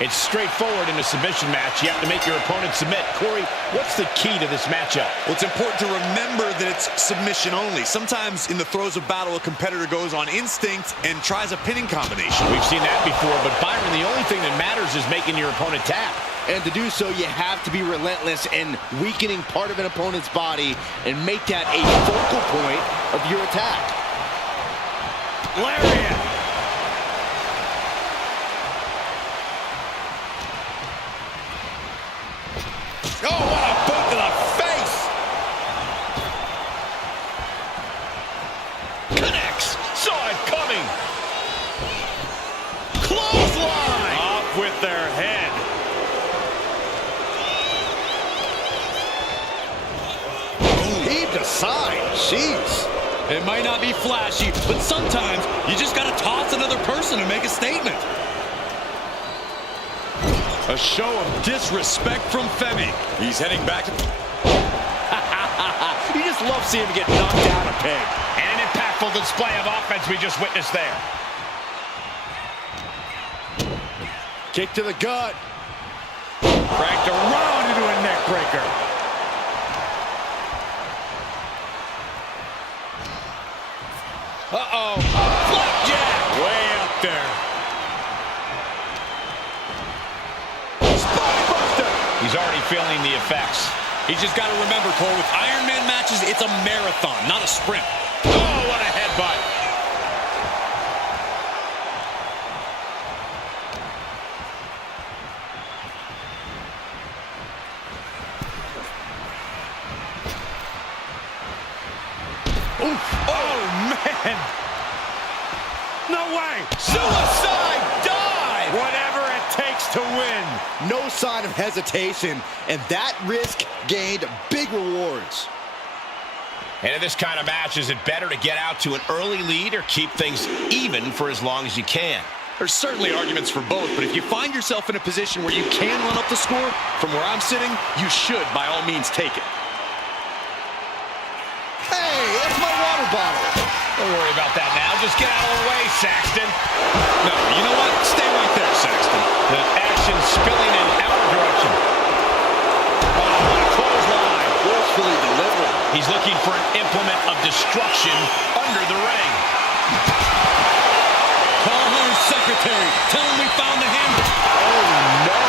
It's straightforward in a submission match. You have to make your opponent submit. Corey, what's the key to this matchup? Well, it's important to remember that it's submission only. Sometimes in the throes of battle, a competitor goes on instinct and tries a pinning combination. We've seen that before, but Byron, the only thing that matters is making your opponent tap. And to do so, you have to be relentless in weakening part of an opponent's body and make that a focal point of your attack. Lariat! Oh, what a boot to the face! Connects! Saw it coming! Clothesline! Off with their head. Heaved aside, jeez. It might not be flashy, but sometimes you just gotta toss another person to make a statement. A show of disrespect from FEMI. He's heading back. You just love seeing him get knocked down a peg. And an impactful display of offense we just witnessed there. Kick to the gut. Cracked around into a neck breaker. Uh-oh. Flapjack! Way up there. He's already feeling the effects. He's just got to remember, Cole, with Iron Man matches, it's a marathon, not a sprint. Oh, what a headbutt. Oof. Oh, man. No way. Suicide dive. Whatever it takes to win. No sign of hesitation, and that risk gained big rewards. And in this kind of match, is it better to get out to an early lead or keep things even for as long as you can? There's certainly arguments for both, but if you find yourself in a position where you can run up the score, from where I'm sitting, you should, by all means, take it. Hey, that's my water bottle. Don't worry about that now. Just get out of the way, Saxton. No, you know what? Stay right there, Saxton. The action spilling in our direction. Oh, what a clothesline. Forcefully delivered. He's looking for an implement of destruction under the ring. Call Hunter's secretary. Tell him we found the hammer. Oh, no.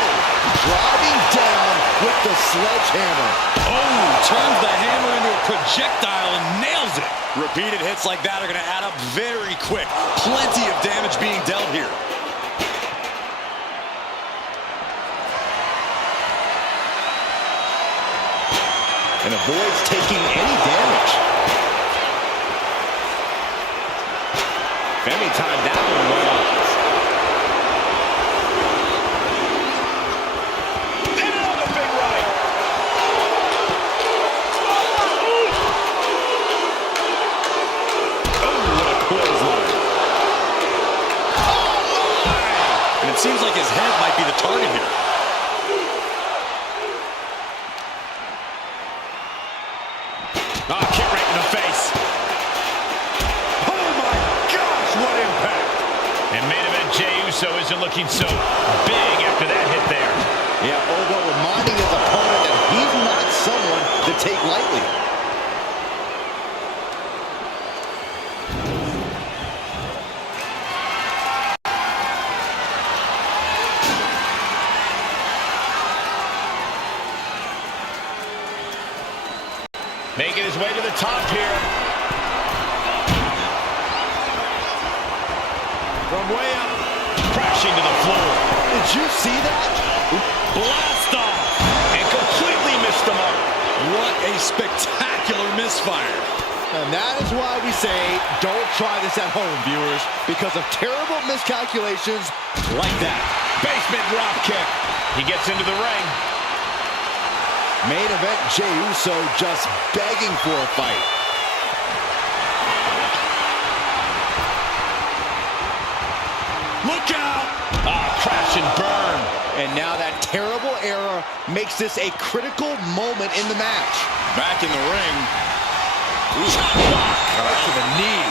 Driving down with the sledgehammer. Oh, turns the hammer into a projectile and nails it. Repeated hits like that are going to add up very quick. Plenty of damage being dealt here. And avoids taking any damage. FEMI timed that one well. And another big right. Oh, what a clothesline. Oh, my! And it seems like his head might be the target here. Oh, kick right in the face. Oh, my gosh, what impact. And main event Jey USO isn't looking so big after that hit there. Yeah, Ogo reminding his opponent that he's not someone to take lightly. Making his way to the top here. From way up, crashing to the floor. Did you see that? Blast off, and completely missed the mark. What a spectacular misfire. And that is why we say, don't try this at home, viewers, because of terrible miscalculations like that. Basement drop kick. He gets into the ring. Main event Jey USO just begging for a fight. Look out! Ah, crash and burn. And now that terrible error makes this a critical moment in the match. Back in the ring. Chop block. Right to the knee.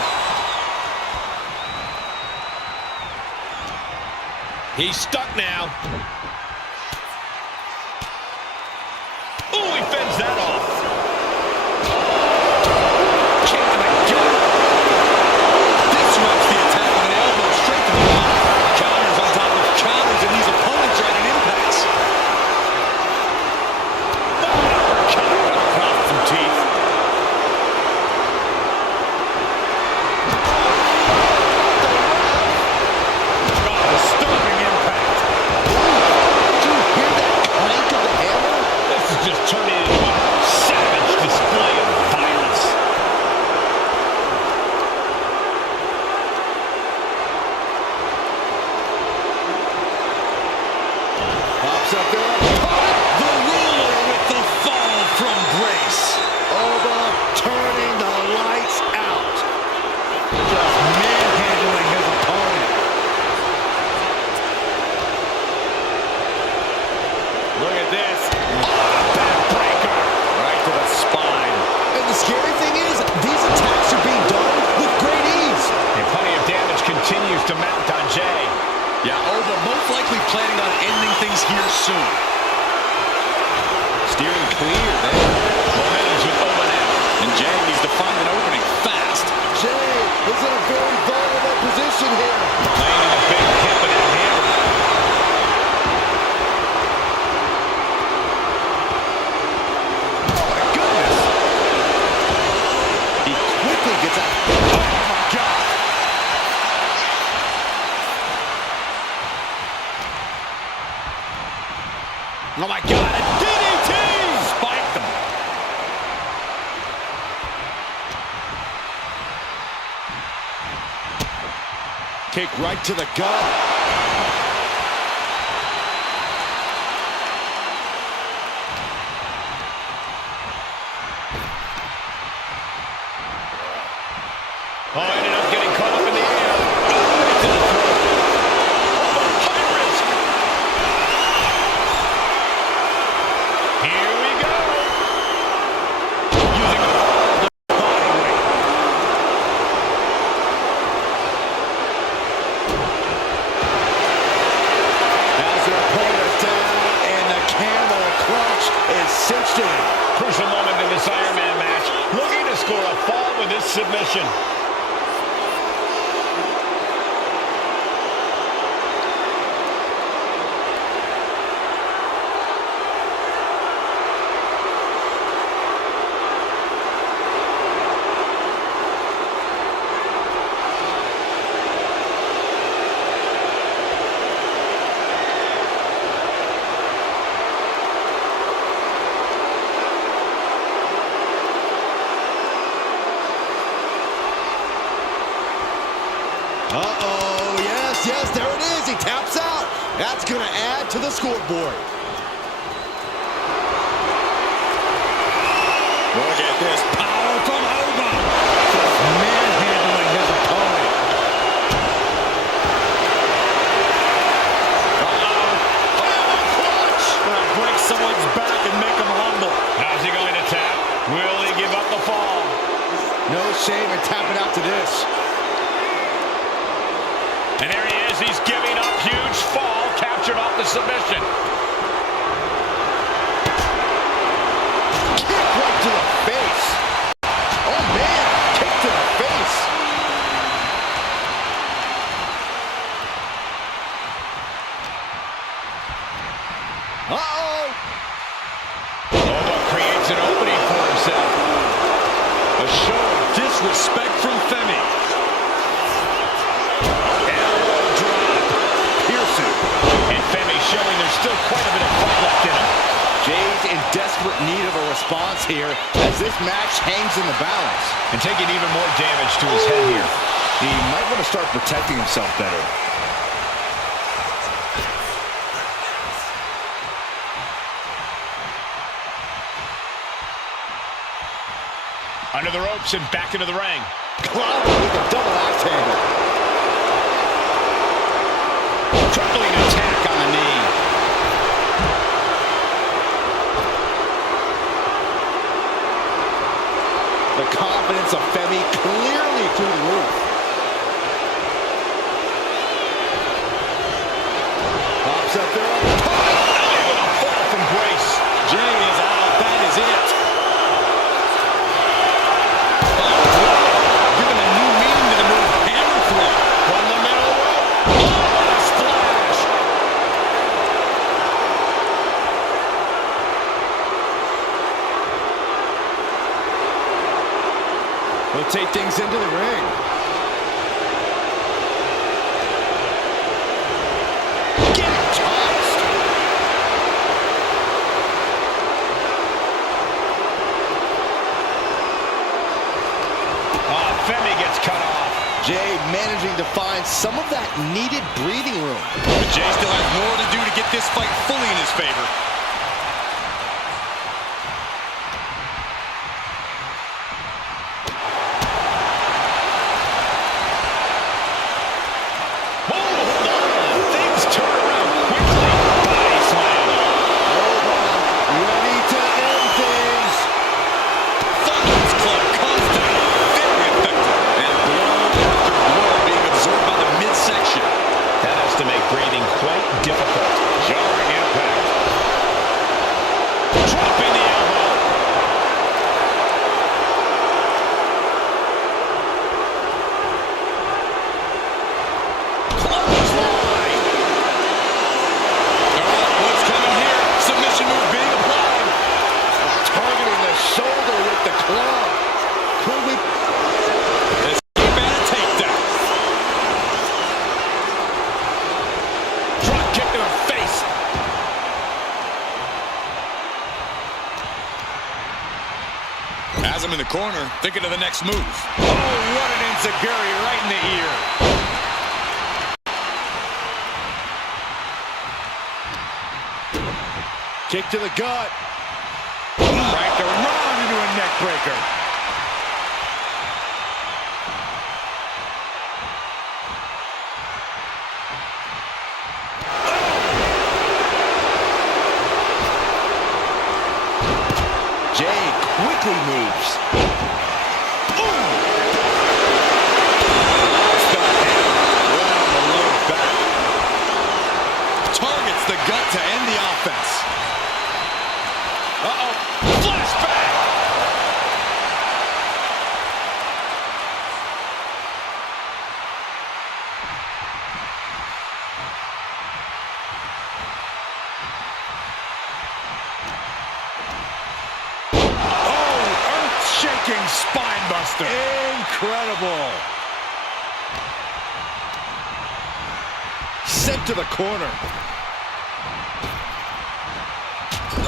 He's stuck now. Ooh, he fends that off. Kick to the gut. Disrupts the attack with an elbow straight to the body. Counters on top of counters, and these opponents are at an impasse. Uppercut across some teeth. Just turning into a savage display of violence. Pops up there. The ruler with the fall from grace. Oba turning the lights out. Just manhandling his opponent. Look at this. Backbreaker. Right to the spine. And the scary thing is, these attacks are being done with great ease. And plenty of damage continues to mount on Jey. Yeah, Oba most likely planning on ending things here soon. Steering clear there. Momentum's with Oba now. And Jey needs to find an opening fast. Jey is in a very vulnerable position here. Landing a big hit with that hammer. Gets out. Oh my God. Oh my God, a DDT! Spiked him. Kick right to the gut. Oh, ended up getting caught up in the air. Right to the throat. Oh, high risk. Here we go. Using all the body weight. As their opponent is down, and the camel clutch is cinched in. Crucial moment in this Iron Man match. Looking to score a fall with this submission. Uh-oh, yes, there it is. He taps out. That's going to add to the scoreboard. Look at this power from Oba. Just manhandling his opponent. Uh-oh. Oh, clutch. Gonna break someone's back and make him humble. How's he going to tap? Will he give up the fall? No shame in tapping out to this. And there he is. He's giving up. Huge fall. Captured off the submission. Kick right to the face. Oh, man. Kick to the face. Uh-oh. Oba creates an opening for himself. A show of disrespect from FEMI. And FEMI showing there's still quite a bit of fight left in him. Jey's in desperate need of a response here as this match hangs in the balance. And taking even more damage to his head here. He might want to start protecting himself better. Under the ropes and back into the ring. Clout with a double axe handle. Crippling attack on the knee. The confidence of FEMI clearly through the roof. up there. With a fall from Grace. Jay is out. That is it. Giving a new meaning to the move. Hammer throw. From the middle rope. Oh, a splash. We'll take things into the ring. Get tossed. FEMI gets cut off. Jay managing to find some of that needed breathing room. But Jay still has more to do to get this fight fully in his favor. Has him in the corner, thinking of the next move. Oh, what an enziguri right in the ear. Kick to the gut. Cranked around into a neck breaker. Jay quickly moves. Targets the gut to end the offense. Uh-oh. Flashback. Shaking spine buster. Incredible. Sent to the corner.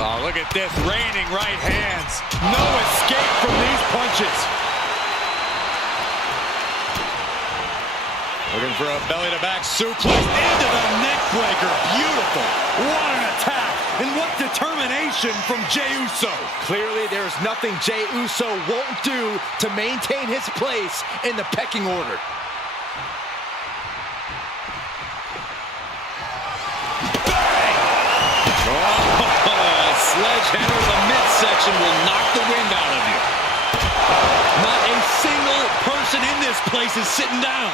Oh, look at this. Raining right hands. No escape from these punches. Looking for a belly-to-back suplex into the neck breaker. Beautiful. What an attack. And what determination from Jey Uso. Clearly, there's nothing Jey Uso won't do to maintain his place in the pecking order. Sledgehammer to the midsection will knock the wind out of you. Not a single person in this place is sitting down.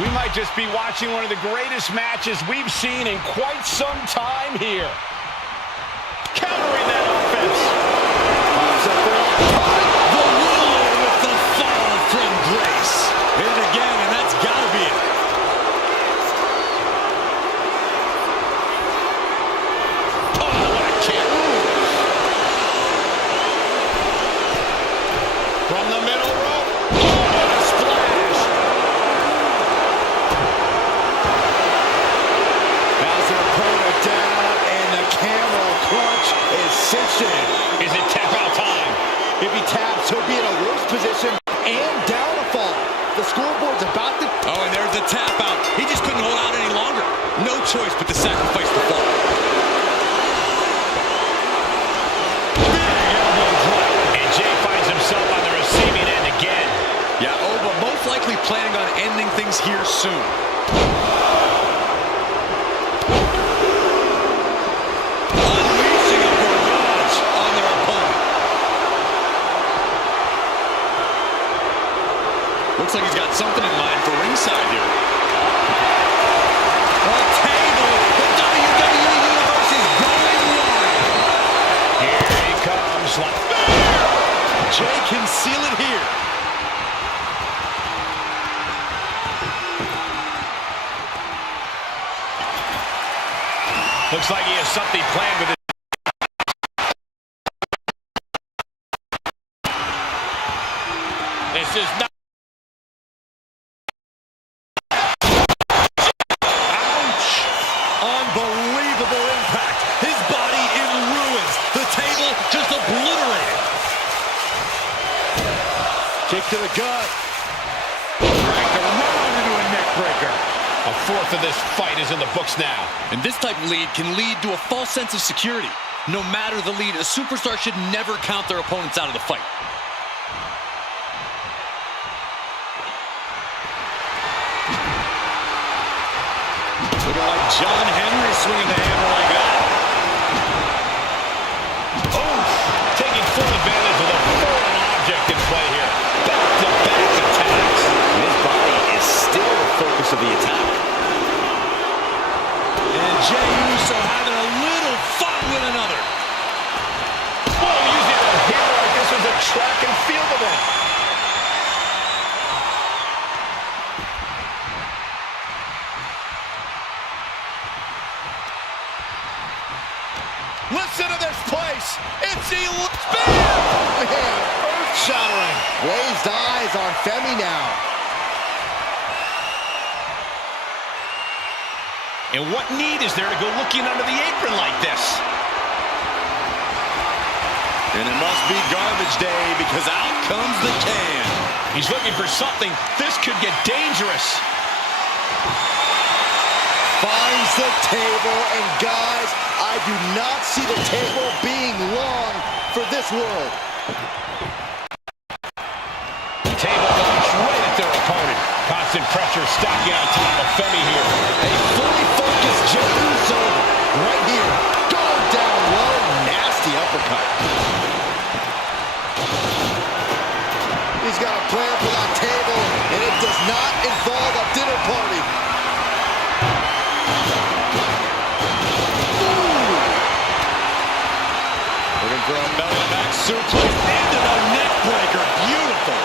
We might just be watching one of the greatest matches we've seen in quite some time here. Countering that offense. Pops up there. The ruler with the fall from grace. Hit it again, and that's got to be it. Oh, what a kick. From the middle rope. Oh, what a splash. Has their opponent down, and the camel clutch is cinched in. Is it tap out time? If he taps, he'll be in a worse position and down a fall. The scoreboard's about to... Oh, and there's the tap out. He just couldn't hold out any longer. No choice but to sacrifice the fall. And Jey finds himself on the receiving end again. Yeah, Oba most likely planning on ending things here soon. Unleashing a barrage on their opponent. Looks like he's got something in mind for ringside here. A table, the WWE Looks like he has something planned with it. This is not. Ouch! Unbelievable impact. His body in ruins. The table just obliterated. Kick to the gut. Dragged around into a neck breaker. A fourth of this fight is in the books now. And this type of lead can lead to a false sense of security. No matter the lead, a superstar should never count their opponents out of the fight. Looking like John Henry swinging the hammer like that. Oh, taking full advantage of the foreign object in play here. Back-to-back attacks. His body is still the focus of the attack. And Jey Uso having a little fun with another. Whoa, using a hammer like this was a track and field event. Listen to this place. It's bam! Man, earth-shattering. Glazed eyes on FEMI now. And what need is there to go looking under the apron like this? And it must be garbage day because out comes the can. He's looking for something. This could get dangerous. Finds the table, and guys, I do not see the table being long for this world. Table launch right at their opponent. Constant pressure stacking on top of FEMI here. A fully focused Jey Uso right here. Going down low, nasty uppercut. He's got a plan for that table, and it does not involve a dinner party. Looking for a belly-to-back suplex into the neck breaker. Beautiful.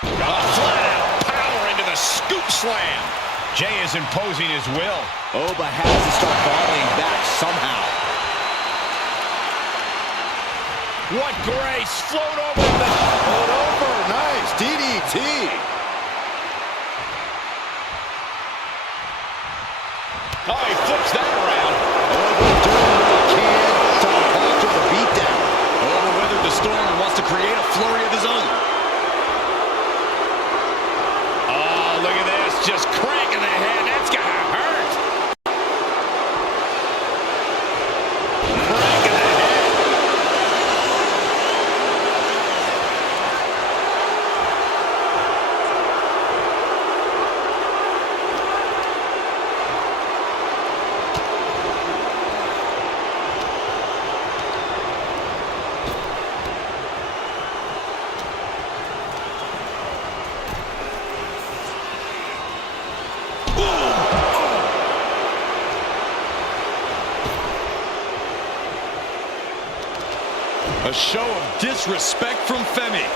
Flat-out power into the scoop slam. Jey is imposing his will. OBA has to start volleying back somehow. What grace. Float over the... Float over. Nice. DDT. Oh, he flips that around. OBA doing what he can to counter the beatdown. OBA weathered the storm and wants to create a flurry of his own. Oh, look at this. Just cranking the head. That's got to hurt. Cranking the head. A show of disrespect from FEMI.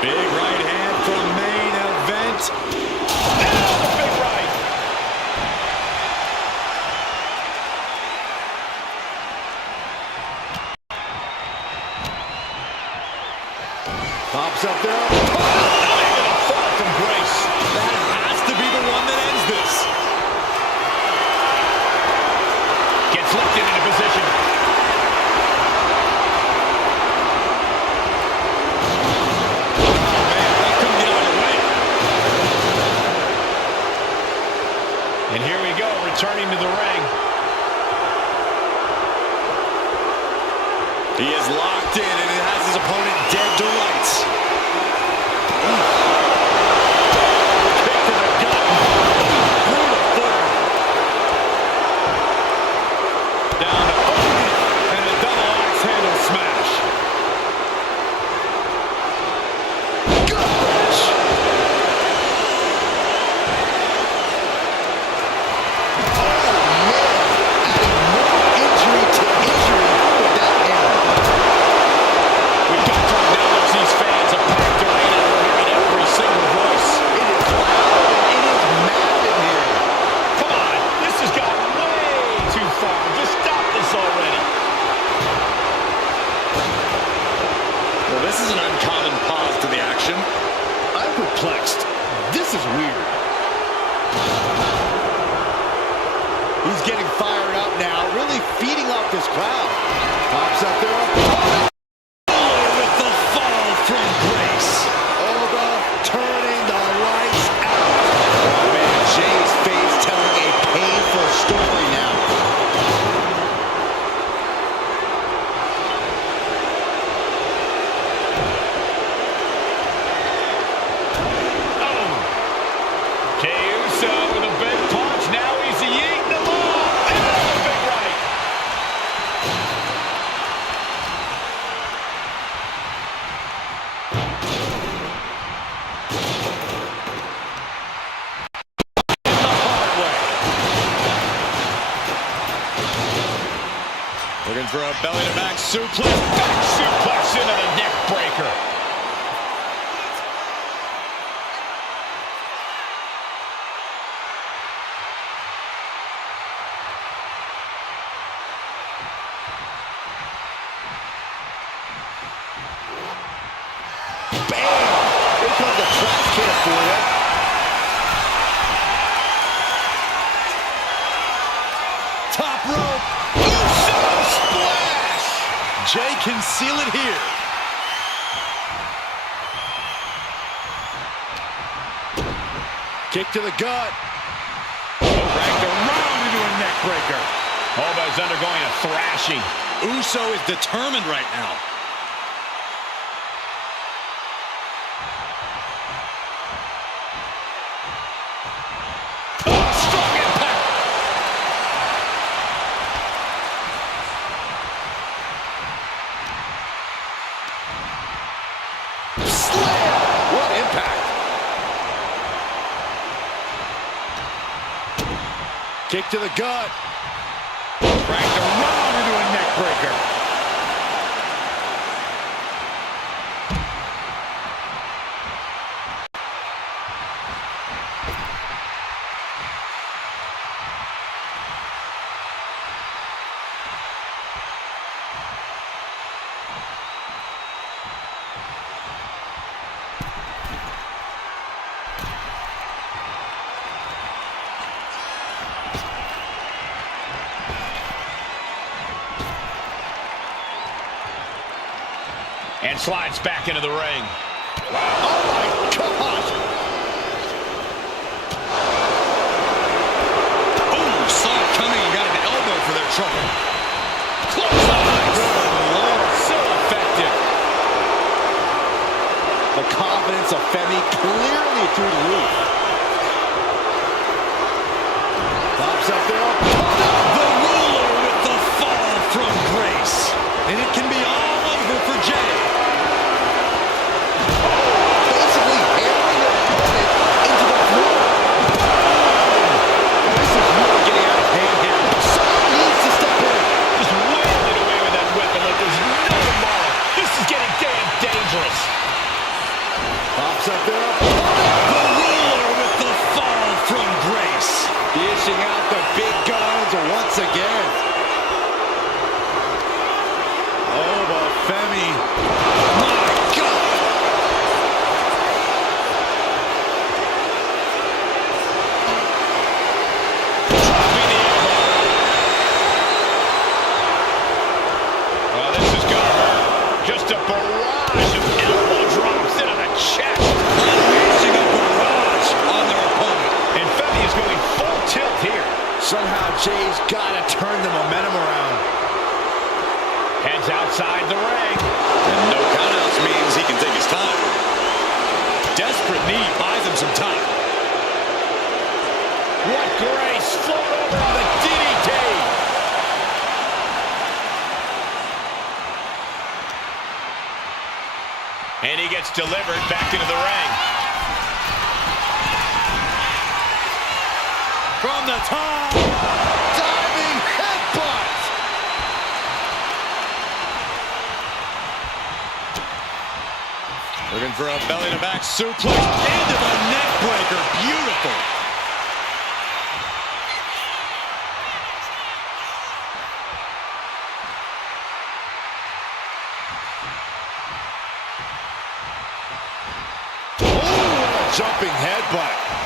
Big right hand from main event. Now the big right. Pops up there. Not even a fall from grace. That has to be the one that ends this. Gets lifted into position. Oh, man, that couldn't get out of the way. And here we go, returning to the ring. He is locked in and it has his opponent dead to rights. Kick to the gut. Brutal form. is weird. He's getting fired up now, really feeding off this crowd. Pops up there. With the fall from grace. Oba turning the lights out. Oh man, Jay's face telling a painful story now. With a big punch, now he's eating them all. And a big right. The hard way. Looking for a belly-to-back suplex. Back suplex into the neck breaker. Top rope. USO splash. Jay can seal it here. Kick to the gut. Dragged around into a neck breaker. Oba's undergoing a thrashing. USO is determined right now. Kick to the gut. Dragged around into a neck breaker. And slides back into the ring. Wow. Oh my gosh. Ooh, saw it coming and got an elbow for their trouble. Close eyes. Good Lord. So effective. The confidence of FEMI clearly through the roof. Pops up there. The ruler with the fall from grace. And it can be all over for Jay. Basically hammering their opponent into the floor. This is really getting out of hand here. Someone needs to step in. Just wailing away with that weapon like there's no tomorrow. This is getting damn dangerous. Pops up there. The ruler with the fall from grace. Dishing out the big guns once again. Oh, but FEMI. My God. Dropping the elbow. Well, this is gonna hurt. Just a barrage of elbow drops into the chest. Unleashing a barrage on their opponent. And FEMI is going full tilt here. Somehow Jay's got to turn the momentum around. Heads outside the ring. And no countouts means he can take his time. Desperate need buys him some time. What grace! Float over on the DDT. And he gets delivered back into the ring. From the top. Diving headbutt. Looking for a belly-to-back suplex into the neck breaker. Beautiful. Oh, what a jumping headbutt.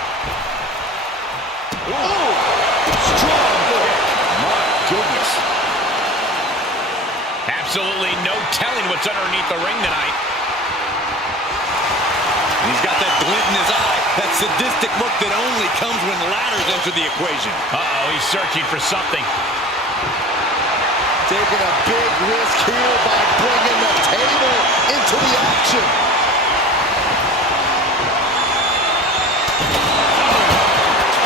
telling what's underneath the ring tonight. And he's got that glint in his eye, that sadistic look that only comes when ladders enter the equation. Uh-oh, he's searching for something. Taking a big risk here by bringing the table into the action.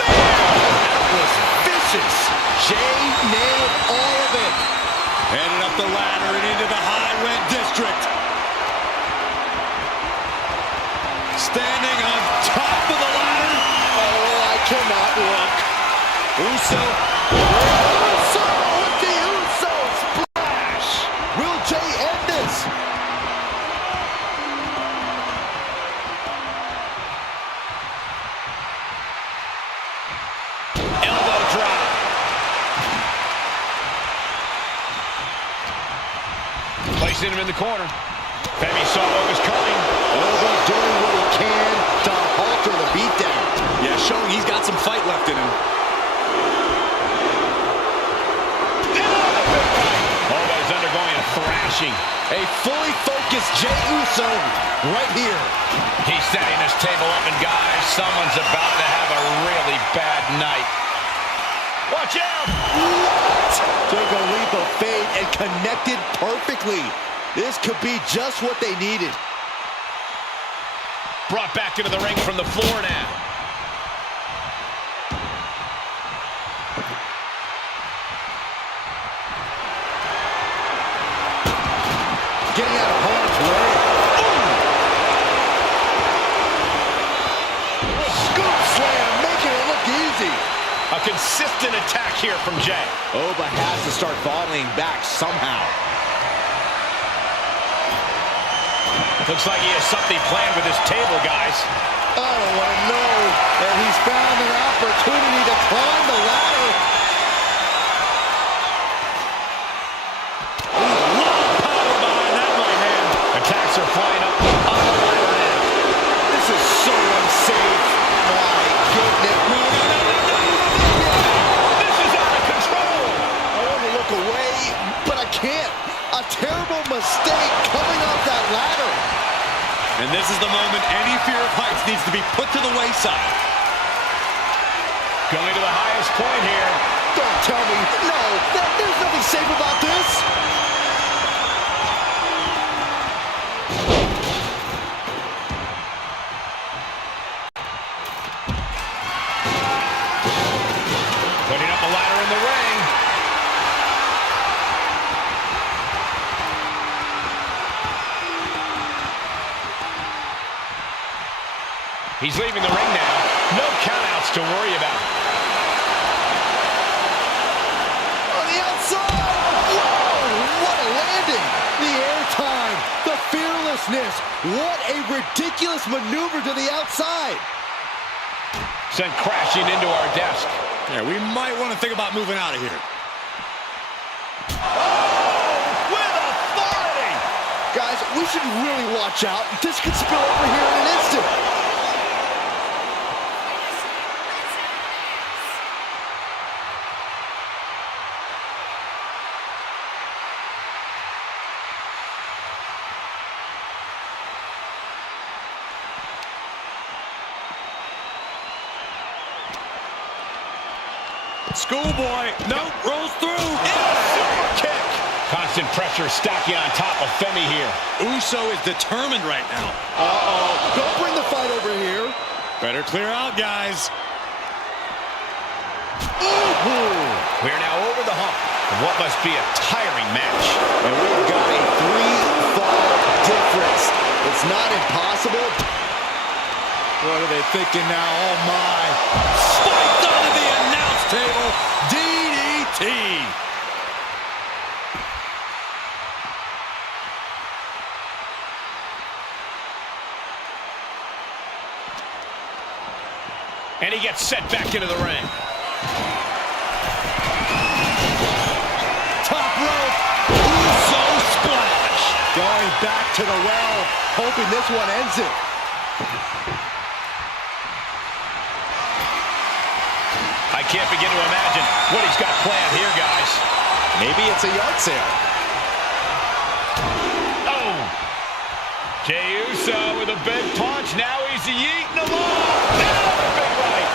That was vicious. Jey nailed all of it. Headed up the ladder and into the high red district. Standing on top of the ladder. Oh, I cannot look. USO. USO with the USO splash. Will Jey end this? Elbow drop. Placing him in the corner. FEMI saw what was coming. Over doing what he can to alter the beatdown. Yeah, showing he's got some fight left in him. Always undergoing a thrashing. A fully focused Jey Uso right here. He's setting this table up, and guys, someone's about to have a really bad night. Watch out! What? Took a leap of faith and connected perfectly. This could be just what they needed. Brought back into the ring from the floor now. Getting out of harm's way. Scoop slam, making it look easy. A consistent attack here from Jey. Oba has to start volleying back somehow. Looks like he has something planned with his table, guys. I don't want to know that he's found an opportunity to climb the ladder. A lot of power behind that right hand. Attacks are flying up on the ladder now. This is so unsafe. My goodness. This is out of control. I want to look away, but I can't. A terrible mistake coming off that ladder. And this is the moment any fear of heights needs to be put to the wayside. Going to the highest point here. Don't tell me. No, there's nothing safe about this. Putting up a ladder in the ring. He's leaving the ring now. No countouts to worry about. On the outside. Whoa, what a landing. The airtime, the fearlessness. What a ridiculous maneuver to the outside. Sent crashing into our desk. Yeah, we might want to think about moving out of here. With authority. Guys, we should really watch out. This could spill over here in an instant. Schoolboy, nope, rolls through. And a super kick. Constant pressure stacking on top of FEMI here. USO is determined right now. Uh-oh. Don't bring the fight over here. Better clear out, guys. We're now over the hump of what must be a tiring match. And we've got a 3-fall difference. It's not impossible. What are they thinking now? Oh, my. Spiked onto the announce table. DDT. And he gets set back into the ring. Top rope. USO splash. Going back to the well, hoping this one ends it. I can't begin to imagine what he's got planned here, guys. Maybe it's a yard sale. Jey Uso with a big punch. Now he's yeeting along. Another big right.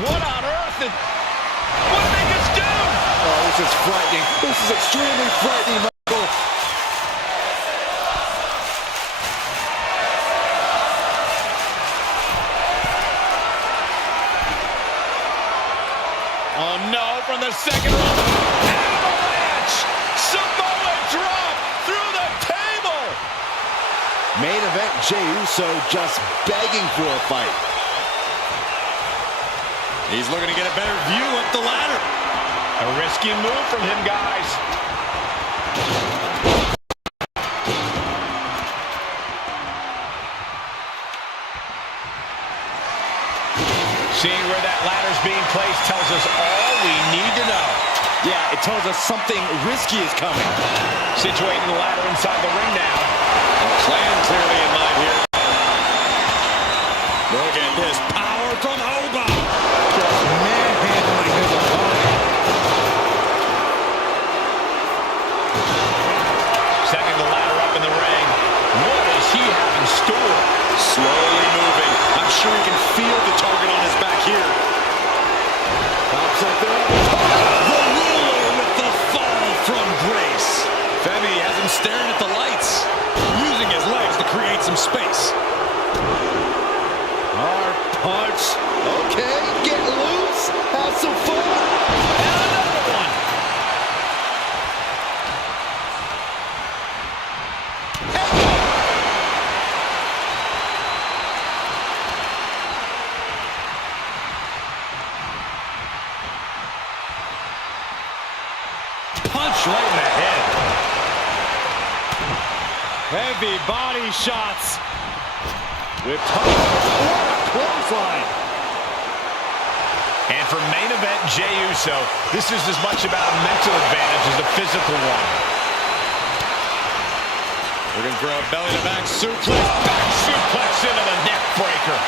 What on earth? What did they just do? Oh, this is frightening. This is extremely frightening, Michael. Oh no, from the second row. Avalanche! Samoa drop through the table! Main event, Jey Uso just begging for a fight. He's looking to get a better view up the ladder. A risky move from him, guys. Seeing where that ladder's being placed tells us all we need to know. Yeah, it tells us something risky is coming. Situating the ladder inside the ring now. A plan clearly in mind here. Look at this power from OBA. Just manhandling his opponent. Setting the ladder up in the ring. What does he have in store? Slowly moving. I'm sure he can feel the target on his back here. Pops up there. The ruler with the fall from grace. FEMI has him staring at the lights, using his legs to create some space. Hard punch. Okay, get loose. Have some fun. And another one. Punch right in the head. Heavy body shots. With what a clothesline. And for main event, Jey Uso, this is as much about a mental advantage as a physical one. We're going to throw a belly-to-back suplex. Back suplex into the neck breaker.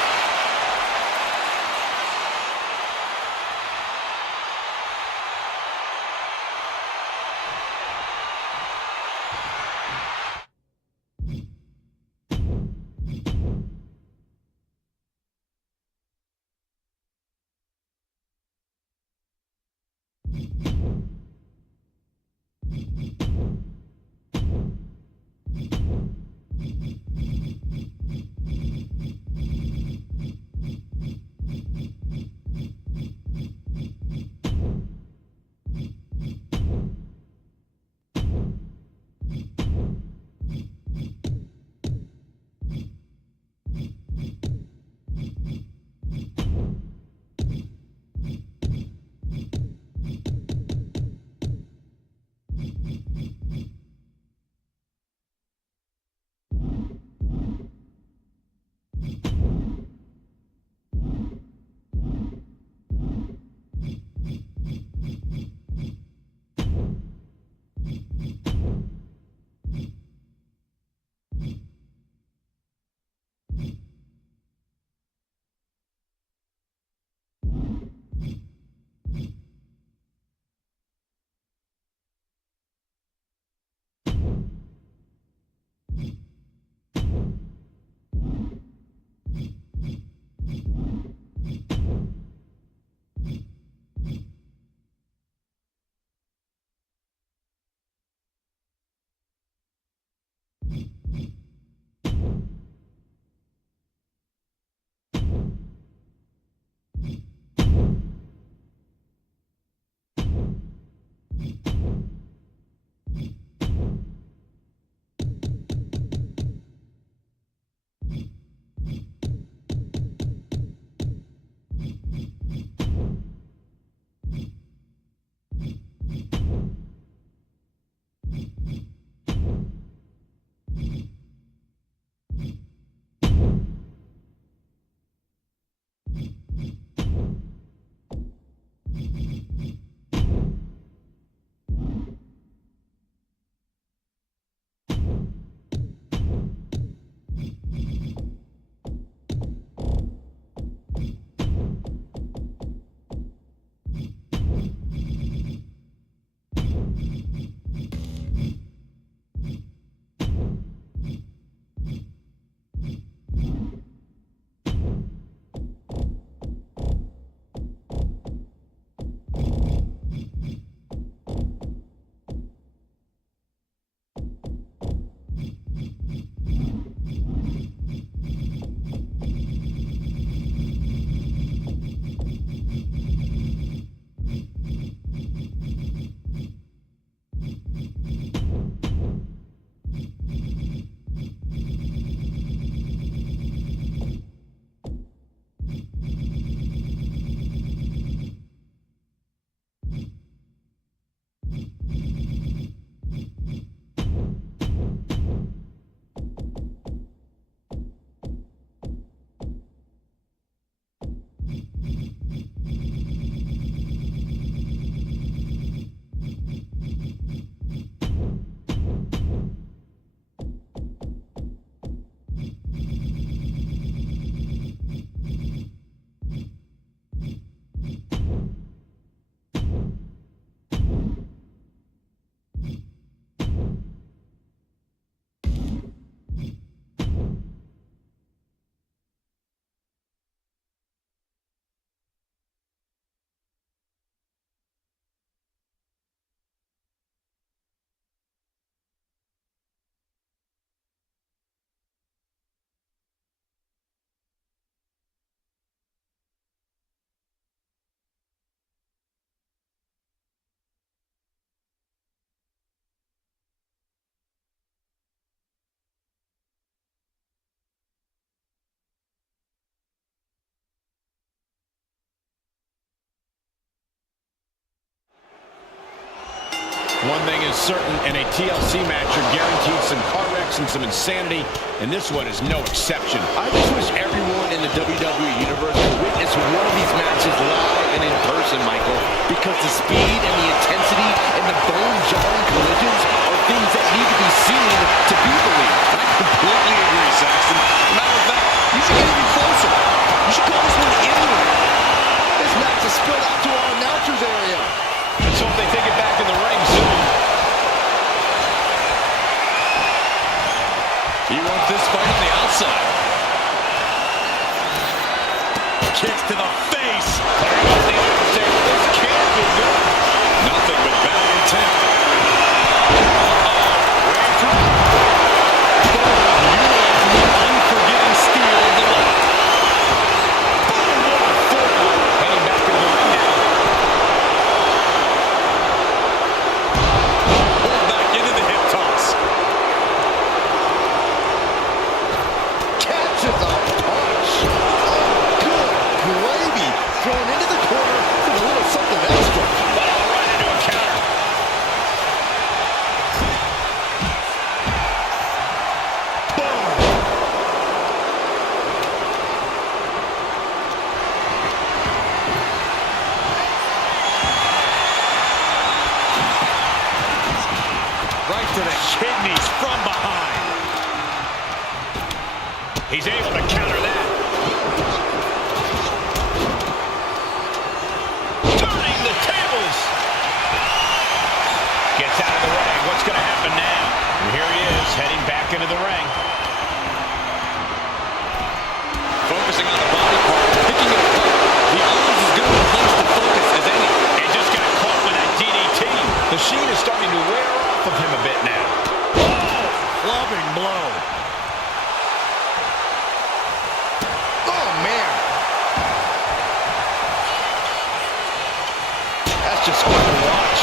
One thing is certain, in a TLC match, you're guaranteed some car wrecks and some insanity, and this one is no exception. I just wish everyone in the WWE Universe could witness one of these matches live and in person, Michael, because the speed and the intensity and the bone-jarring collisions are things that need to be seen to be believed. I completely agree, Saxton. Matter of fact, you should get even closer. You should call this one in the ring. This match is spilled out to our announcers area. Let's hope they take it back in the ring soon. He wants this fight on the outside. Kicks to the face. This can't be good. Nothing but bad intent. Unforgiving steel of the left. Heading back into the ring now. Pulled back into the hip toss. Catches a punch. Oh, good gravy. Thrown into the corner with a little something extra. Right into a counter. Right to the kidneys from behind. He's able to counter that. Turning the tables. Gets out of the ring. What's going to happen now? And here he is, heading back into the ring. Focusing on the body part, picking it apart. The arms is good a place to focus as any. And just got caught with that DDT. The Sheen is starting to wear off of him a bit now. Clubbing blow. Oh, man. That's just fun to watch.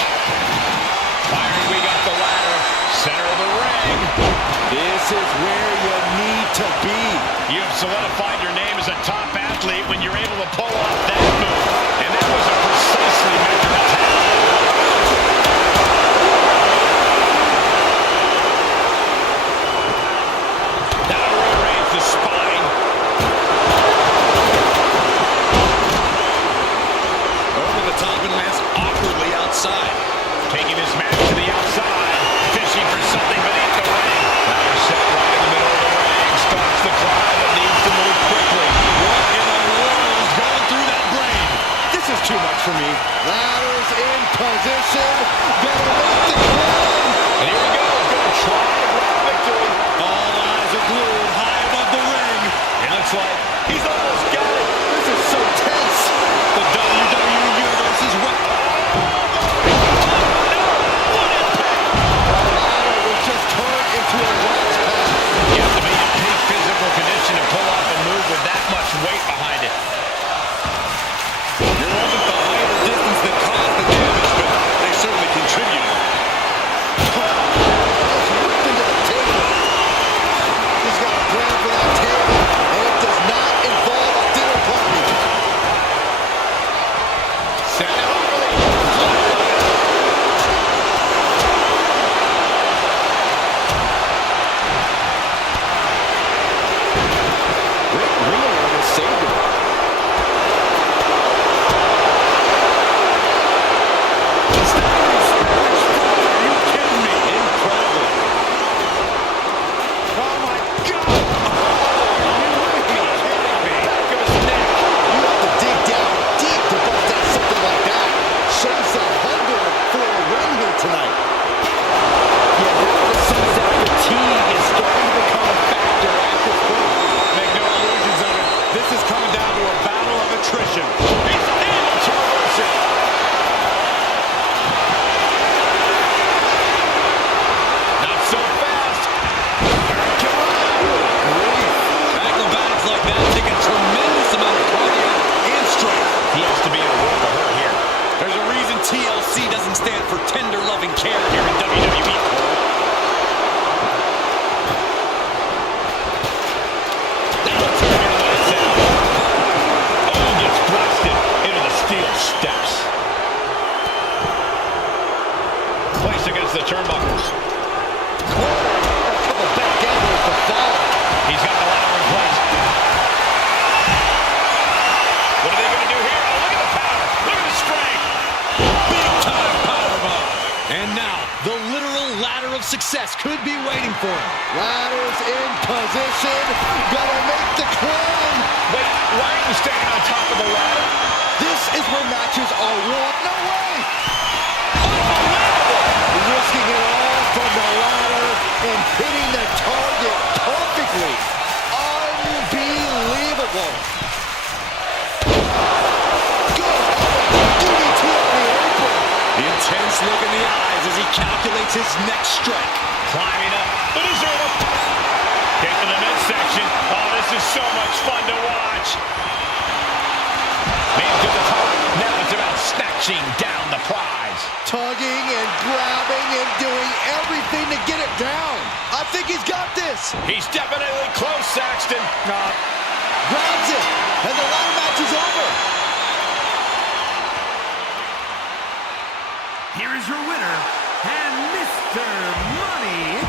Byron, we got the ladder. Center of the ring. This is where you need to be. You have solidified your name as a top athlete when you're able to pull off that move. And that was a precisely measured attack. That'll rearrange the spine. Over the top and lands awkwardly outside. Taking this match to the outside. Fishing for something beneath the ring. Ladder set right in the middle of the ring. Starts the climb, but needs to move quickly. What in the world is going through that brain? This is too much for me. Ladder's in position. Gonna make the climb. And here we go. Gonna try to grab victory. All eyes are glued high above the ring. It looks like he's almost got it. This is so tense. The WWE Universe is wet. Ladder was just turned into a launch pad. You have to be in peak physical condition to pull off a move with that much weight behind it. It wasn't the height or distance that caused the damage, but they certainly contributed. Just whipped into the table. He's got a plan for that table, and it does not involve a dinner party. Set it up for the Rick Rio almost saved him. Are you kidding me? Incredible. Oh my God! Back of his neck. You have to dig down deep to bust out something like that. Shows the hunger for a win here tonight. You have to sense that fatigue is starting to become a factor at this point. Make no illusions of it. This is coming down to a battle of attrition. He's able to reverse it. Not so fast. Acrobatics like that take a tremendous amount of cardio and strength. He has to be in a world of hurt here. There's a reason TLC doesn't stand for tender loving care here in WWE. That'll turn into what it's at. Oh, gets blasted into the steel steps. Placing for him. Ladders in position. Gonna make the climb. Wait, why are you standing on top of the ladder? This is where matches are won. No way! Unbelievable! Risking it all from the ladder and hitting the target perfectly. Unbelievable. The intense look in the eyes as he calculates his next strike. Climbing up, but is there a... Get to the midsection. Oh, this is so much fun to watch. Man to the top. Now it's about snatching down the prize. Tugging and grabbing and doing everything to get it down. I think he's got this. He's definitely close, Saxton. Grabs it, and the ladder match is over. Here is your winner, and Mr. Money.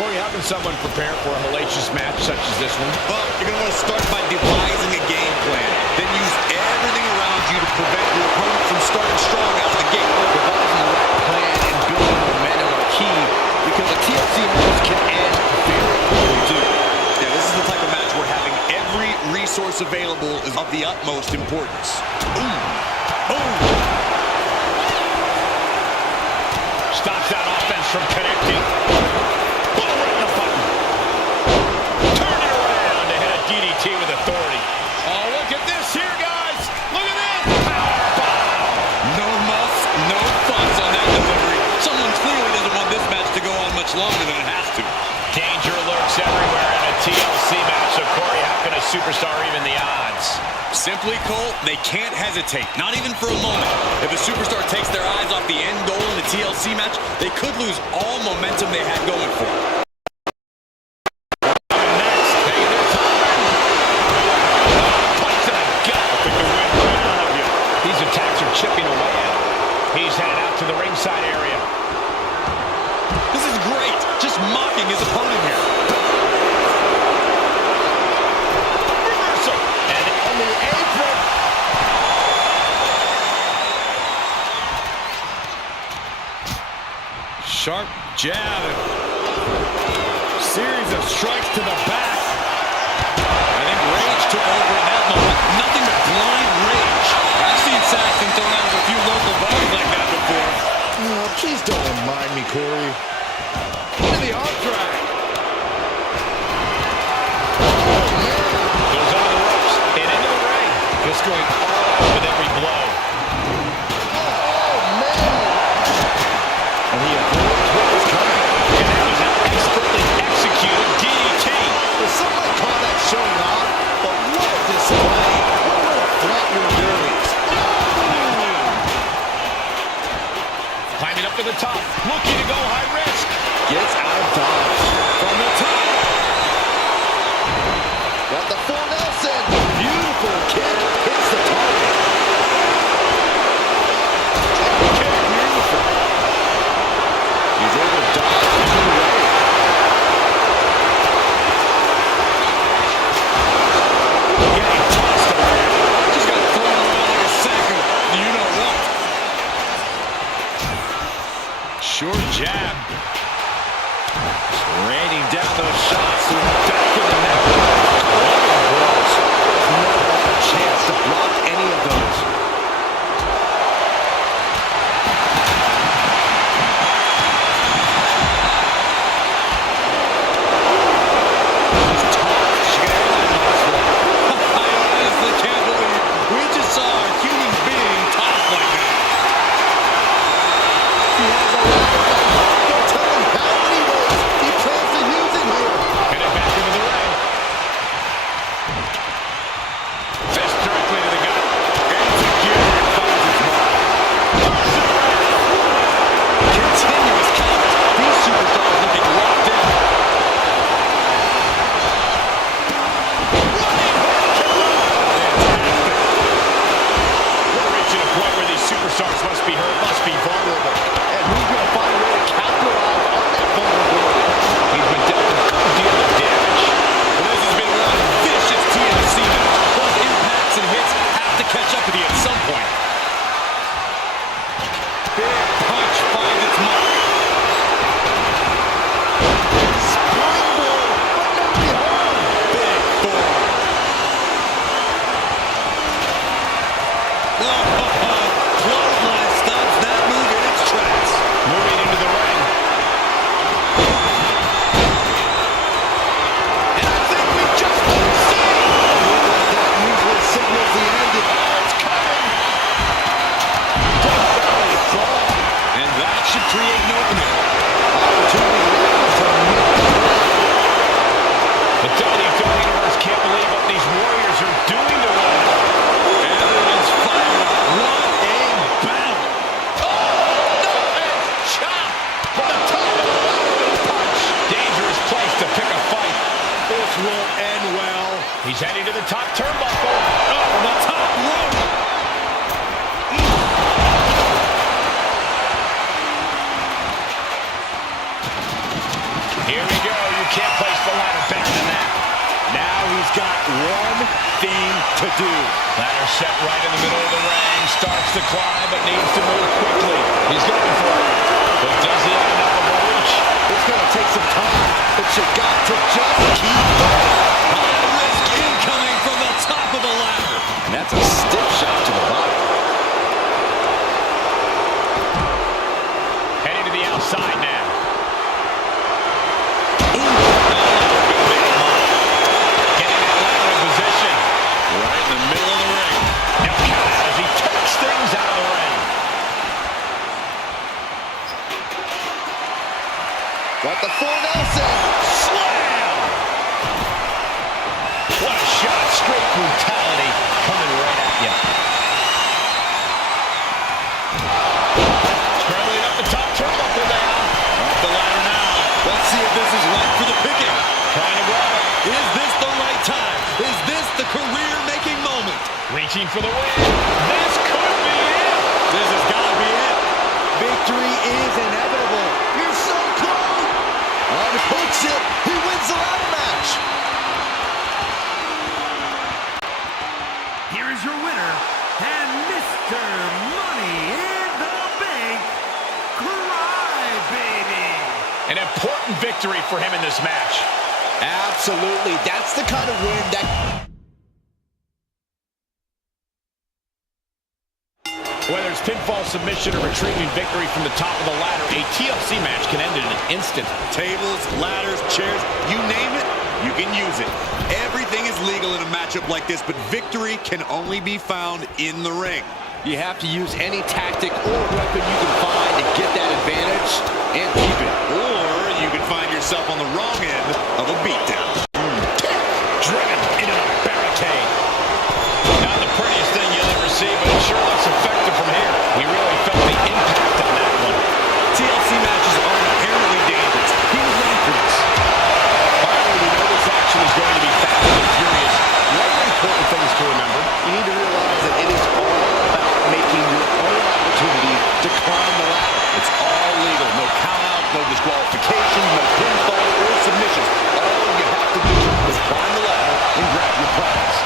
Corey, how can someone prepare for a hellacious match such as this one? Well, you're going to want to start by devising a game plan. Then use everything around you to prevent your opponent from starting strong out of the gate. Devising the right plan and building momentum are key because a TLC match can end very quickly too. Yeah, this is the type of match where having every resource available is of the utmost importance. Stops that offense from connecting. Boom, right in the button. Turn it around to hit a DDT with authority. Oh, look at this here, guys. Look at this. Powerbomb. No muss, no fuss on that delivery. Someone clearly doesn't want this match to go on much longer than it has to. Danger lurks everywhere in a TLC match, so Corey, how can a superstar even the odds? Simply, Cole, they can't hesitate, not even for a moment. If a superstar takes their eyes off the end goal in a TLC match, they could lose all momentum they had going for them. These attacks are chipping away at him. He's headed out to the ringside area. This is great, just mocking his opponent here. Reversal. And on the apron. Sharp jab. Series of strikes to the back. I think rage took over in that moment. Nothing but blind rage. I've seen Saxton thrown out of a few local bars like that before. Oh, please don't remind me, Corey. Into the arm drag. Goes on the ropes and into the ring. Just going all out with every blow. Oh, man. And he avoids what was coming. And that was an expertly executed DDT. Well, some might call that showing off, but what a display. What a way to flaunt your abilities. Climbing up to the top, looking to go high risk. Gets out of dodge. From the top. Got the full Nelson. Beautiful kick. Hits the target. Kick. Beautiful. He's able to dodge into the way. Getting tossed around. Just got thrown around like a sack of you-know-what. Short jab. Raining down those shots to the back of the neck. Never had a chance to block any of those. I honestly can't believe we just saw a human being tossed like that. He has a lot of them. Don't tell him how many ways he plans to use it here. Headed back into the ring. He's heading to the top turnbuckle. Oh, the top rope. Here we go. You can't place the ladder better than that. Now he's got one thing to do. Ladder set right in the middle of the ring. Starts to climb, but needs to move quickly. He's going for it. But does he have enough of a reach? It's going to take some time, but you got to just keep going. High risk incoming from the top of the ladder. And that's a stiff shot to the body. Heading to the outside now. Got the full Nelson. Slam! What a shot. Straight brutality coming right at you. Scrambling up the top turnbuckle now. Off the ladder now. Let's see if this is right for the picking. Trying to grab it. Is this the right time? Is this the career-making moment? Reaching for the win. This could be it. This has got to be it. Victory is inevitable. You're so close. Unhooks it. He wins the ladder match. Here is your winner, and Mr. Money in the Bank, Crybaby. An important victory for him in this match. Absolutely. That's the kind of win that... Whether it's pinfall, submission, or retrieving victory from the top of the ladder, a TLC match can end in an instant. Tables, ladders, chairs, you name it, you can use it. Everything is legal in a matchup like this, but victory can only be found in the ring. You have to use any tactic or weapon you can find to get that advantage and keep it. Or you can find yourself on the wrong end of a beatdown. Driven into the barricade. Not the prettiest thing you'll ever see, but it sure looks effective from here. We really felt the impact on that one. TLC matches are inherently dangerous. He was ready for this. Finally, we know this action is going to be fast and furious. One of the important things to remember, You need to realize that it is all about making your own opportunity to climb the ladder. It's all legal. No count-out, no disqualifications, no pinfall or submissions. All you have to do is climb the ladder and grab your prize.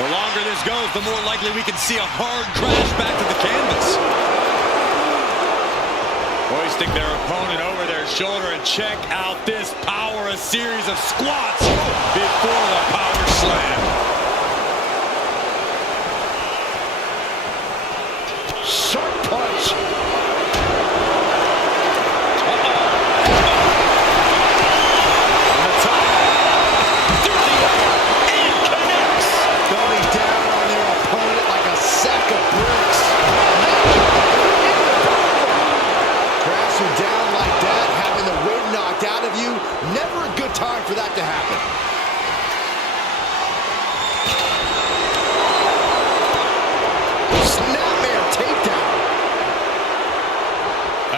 The longer this goes, the more likely we can see a hard crash back to the canvas. Hoisting their opponent over their shoulder, and check out this power. A series of squats before the power slam. Sharp punch. On the top. Through the air. And connects. Going down on their opponent like a sack of bricks. Crashing down like that, having the wind knocked out of you, never a good time for that to happen. Snapmare takedown.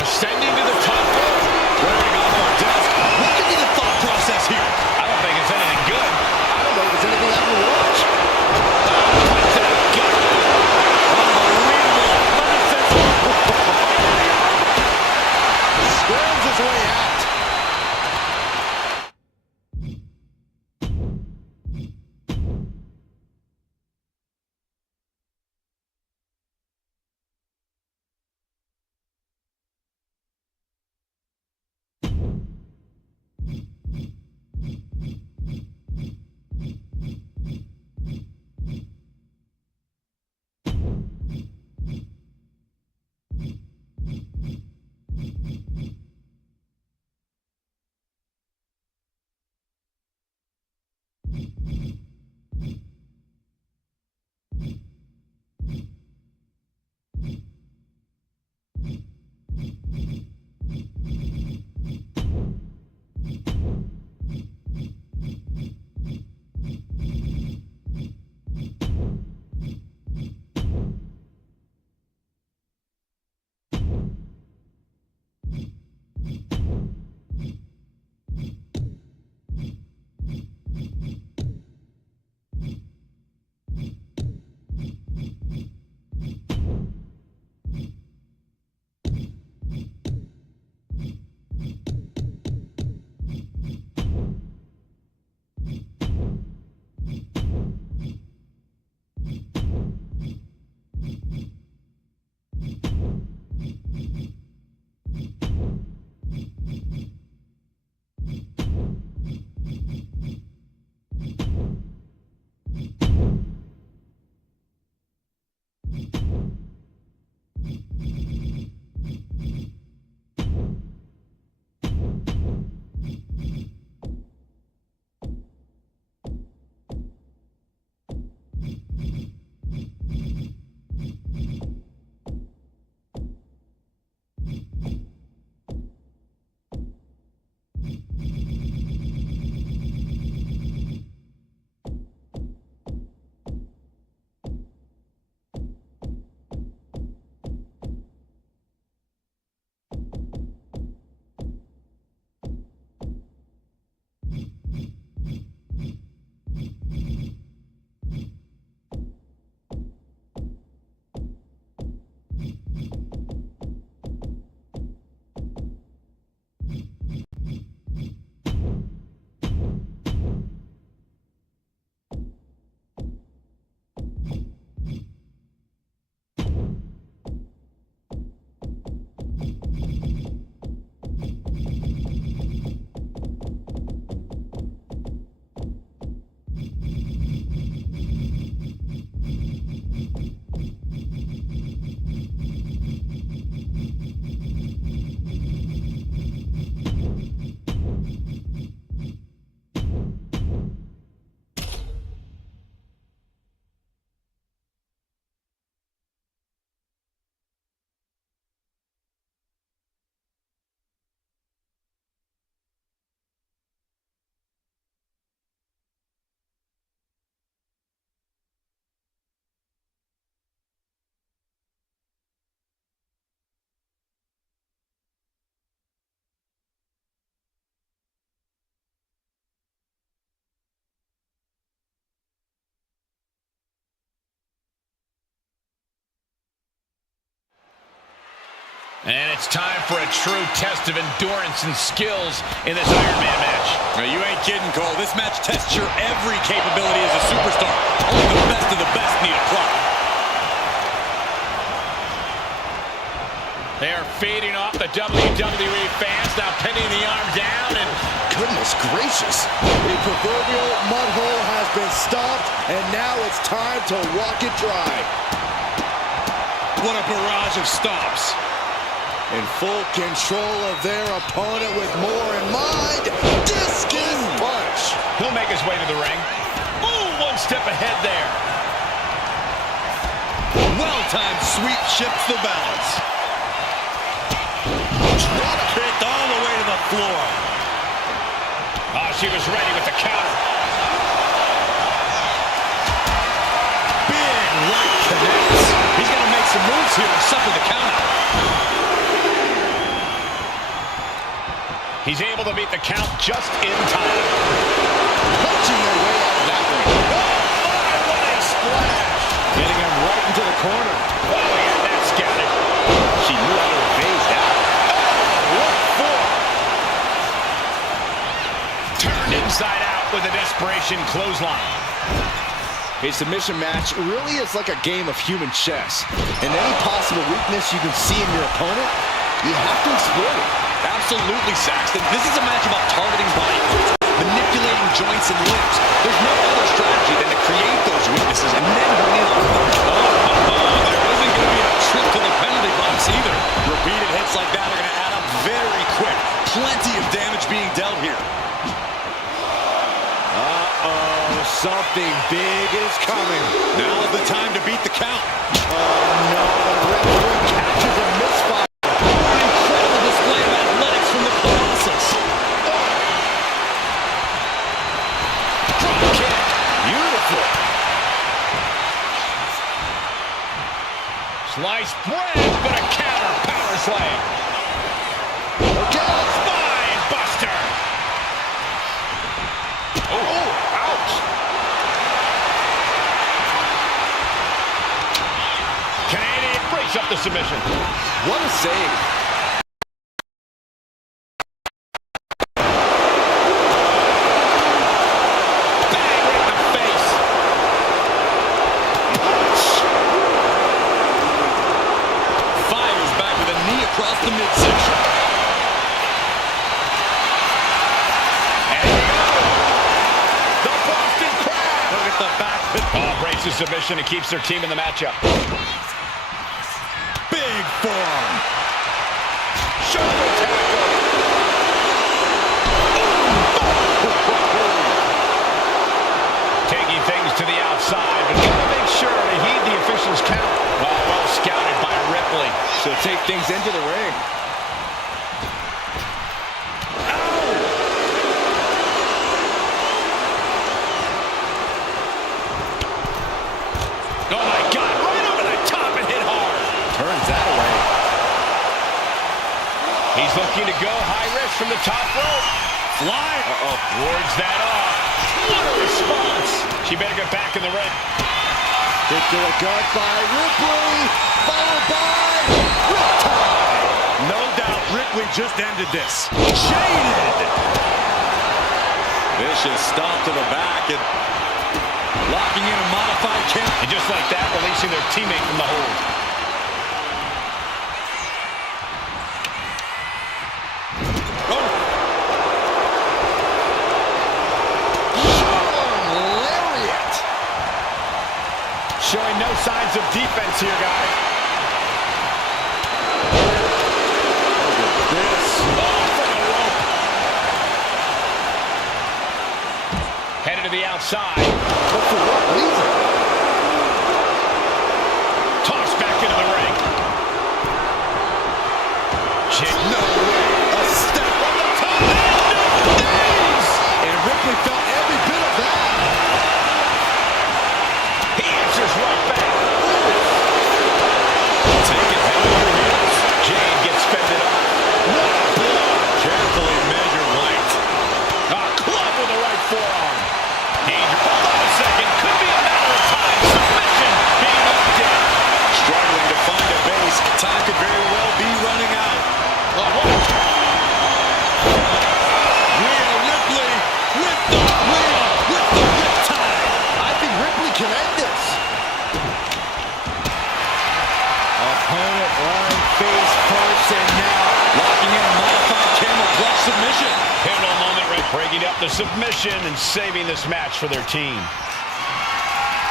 ascending to the top rope. Wearing on the desk. What could be the thought process here? I don't think it's anything good. I don't know if it's anything I can watch. Squirms his way out. And it's time for a true test of endurance and skills in this Iron Man match. Now, you ain't kidding, Cole. This match tests your every capability as a superstar. Only the best of the best need apply. They are feeding off the WWE fans, now pinning the arm down, and goodness gracious. The proverbial mud hole has been stopped, and now it's time to walk it dry. What a barrage of stomps. In full control of their opponent with more in mind. Discus punch. He'll make his way to the ring. Ooh, one step ahead there. Well-timed sweep shifts the balance. Drop kick all the way to the floor. Oh, she was ready with the counter. Big right connects. He's going to make some moves here to suffer the counter. He's able to beat the count just in time. Punching their way out of that ring. Oh, what a splash. Getting him right into the corner. Oh, yeah, that's scouted. She knew how to evade that. What for? Turned inside out with a desperation clothesline. A submission match really is like a game of human chess. And any possible weakness you can see in your opponent, you have to exploit it. Absolutely, Saxton. This is a match about targeting body parts, manipulating joints and limbs. There's no other strategy than to create those weaknesses and then bring in on them. There isn't going to be a trip to the penalty box either. Repeated hits like that are going to add up very quick. Plenty of damage being dealt here. Something big is coming. Now's the time to beat the count. Oh, no. The referee catches a misfire. An incredible display of athletics from the Colossus. Drop kick. Beautiful. Sliced bread, but a counter power slam. Okay. Spine buster. Oh, ouch. Canadian breaks up the submission. What a save. Bang right in the face. Fires back with a knee across the midsection. And here we go. The Boston Crab. Look at the back. Oh, breaks the submission and keeps their team in the matchup. Big forearm. Shoulder tackle. Taking things to the outside, but gotta make sure to heed the official's count. Well scouted by Ripley. So take things into the ring. Oh my God, right over the top and hit hard. Turns that away. He's looking to go high risk from the top rope. Fly. Wards that off. What a response. She better get back in the ring. Kick to the gut by Ripley. Followed by Riptide. No doubt Ripley just ended this. Jaded. Vicious stop to the back and locking in a modified count. And just like that, releasing their teammate from the hold. Lariat. Showing no signs of defense here, guys. This. Oh, from the rope. Headed to the outside. But for what reason? Tossed back into the ring. No way. A step on the top. Knees. And Ripley felt every bit of that. He answers right back. Take it head over heels. Jade gets fended off. What a blow. Carefully measured right. A club with the right forearm. Danger. out the submission and saving this match for their team.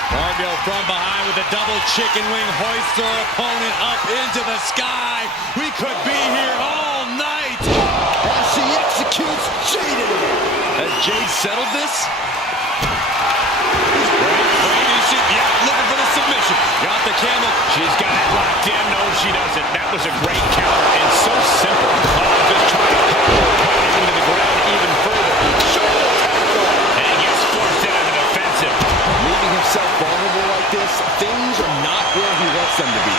Cargill from behind with a double chicken wing, hoists our opponent up into the sky. We could be here all night. As she executes Jade. Has Jade settled this? Yeah, looking for the submission. Got the camel. She's got it locked in. No, she doesn't. That was a great counter and so simple. Just trying to power her opponent into the ground even further. Shoulder tackle. And he gets forced into the defensive. Leaving himself vulnerable like this, things are not where he wants them to be.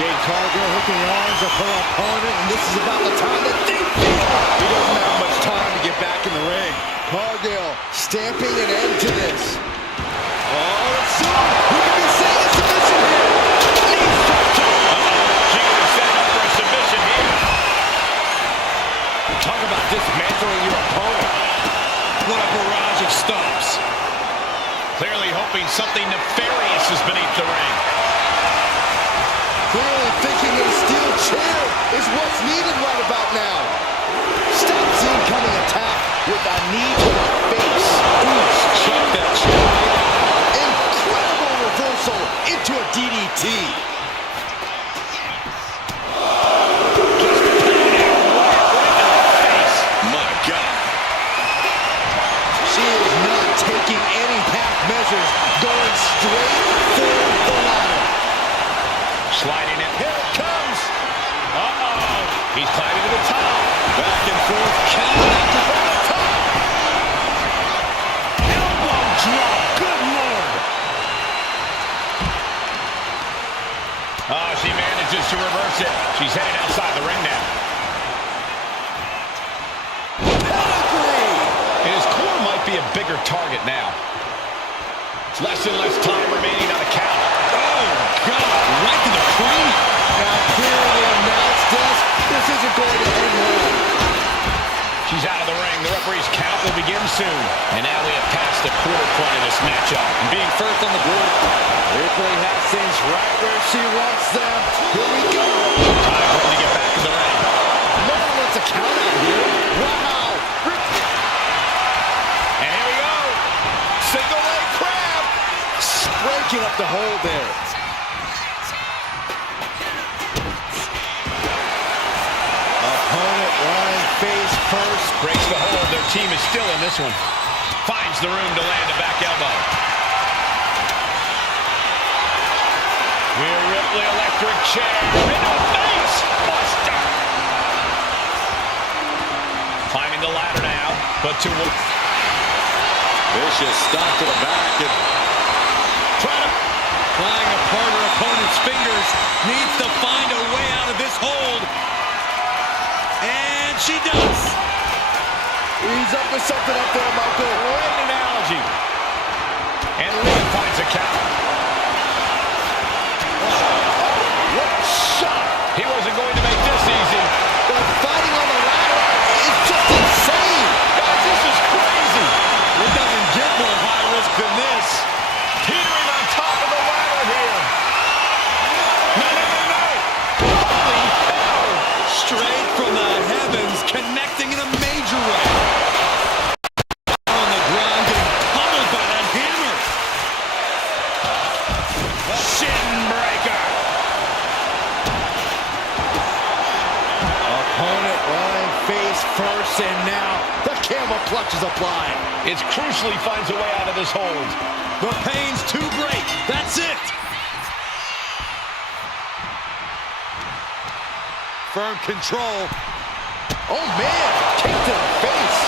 Jade Cargill hooking the arms of her opponent, and this is about the time that they feel. He doesn't have much time to get back in the ring. Cargill stamping an end to this. Oh, it's soon. We can be seeing a submission here. Knee strike. She can set up for a submission here. Talk about dismantling your opponent. What a barrage of stomps. Clearly hoping something nefarious is beneath the ring. Clearly thinking a steel chair is what's needed right about now. Stops the incoming attack with a knee to the face. Ooh, chuck that chair. Incredible reversal into a DDT. Just pounding her right in the face. My God. She is not taking any half measures, going straight for the ladder. Sliding it. Here it comes. Uh-oh. He's climbing to the top. Back and forth. Count after the top. Elbow drop. Good Lord. Oh, she manages to reverse it. She's heading outside the ring now. Pedigree. And his core might be a bigger target now. Less and less time remaining on the count. Oh, God. Right to the cranium. Now clear the announce desk. This isn't going to end well. She's out of the ring. The referee's count will begin soon. And now we have passed the quarter point of this matchup. And being first on the board. Ripley has things right where she wants them. Here we go. Time for him to get back in the ring. No one wants a count out here. Wow. And here we go. Single leg crab. Breaking up the hole there. Opponent lying face first. Breaks the hold. Their team is still in this one. Finds the room to land a back elbow. Rhea Ripley, electric chair. Into the face. Buster. Climbing the ladder now. But to Vicious stop to the back. And prying apart her opponent's fingers. Needs to find a way out of this hold. And she does. He's up to something up there, Michael. great analogy. And Rhea finds a count. What a shot. He wasn't going to make this easy. But fighting on the ladder is just insane. Guys, this is crazy. It doesn't get more high risk than this. Teetering on top of the ladder here. No, no, no, no. Holy hell. Straight from the heavens, connecting in a major way. On the ground, getting pummeled by that hammer. Shin breaker. Opponent lying face first, and now the camel clutch is applied. It crucially finds a way out of this hold. The pain's too great. That's it. Firm control. Oh, man. Kick to the face.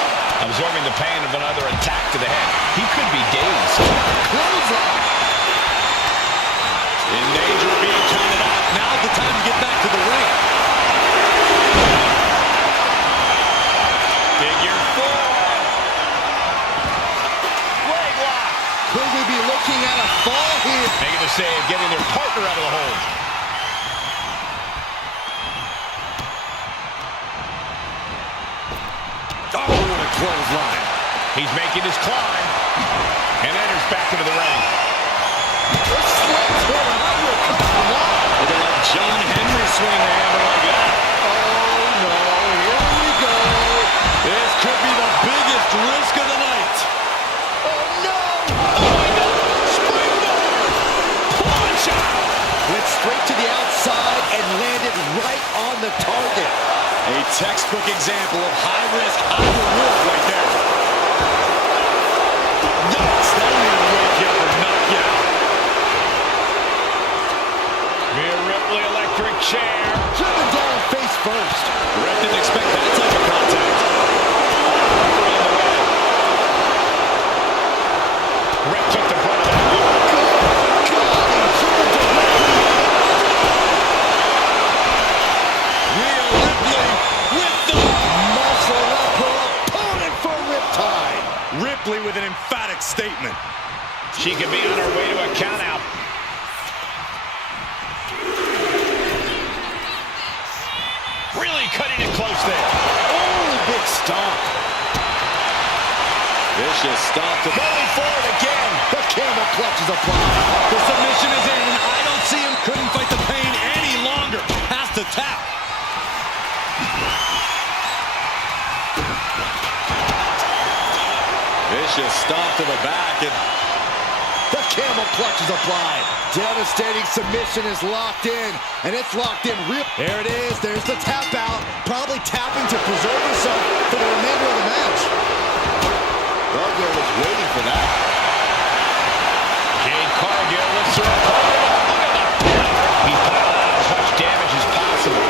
Absorbing the pain of another attack to the head. He could be dazed. Clothesline. In danger of being counted out. Now's the time to get back to the ring. Figure four. Leg lock. Could we be looking at a fall here? Making the save, getting their partner out of the hold. Oh, what a clothesline. He's making his climb and enters back into the ring. The sledgehammer. How do you cut the line? Looking like John Henry swinging a hammer like that. Oh, no. Here we go. textbook example of high risk, high reward right there. Yikes, that don't even wake you up or knock you out. Rhea Ripley, electric chair. Driven down face first. Rhett didn't expect that type of contact. Rhett took the brunt of that. Rhea Ripley with the Muscle up her opponent for a riptide. Ripley with an emphatic statement. She could be on her way to a countout. Really cutting it close there. Oh, big stomp. Vicious stomp to Going forward again. The camel clutch is applied. the submission is in. I don't see him. Couldn't fight the pain any longer. Has to tap. Vicious stomp to the back. And The camel clutch is applied. Devastating submission is locked in, and it's locked in real. There it is. There's the tap out. Probably tapping to preserve herself for the remainder of the match. Cargill was waiting for that. Jade Cargill lifts her up. Look at the power. He's piling on as much damage as possible.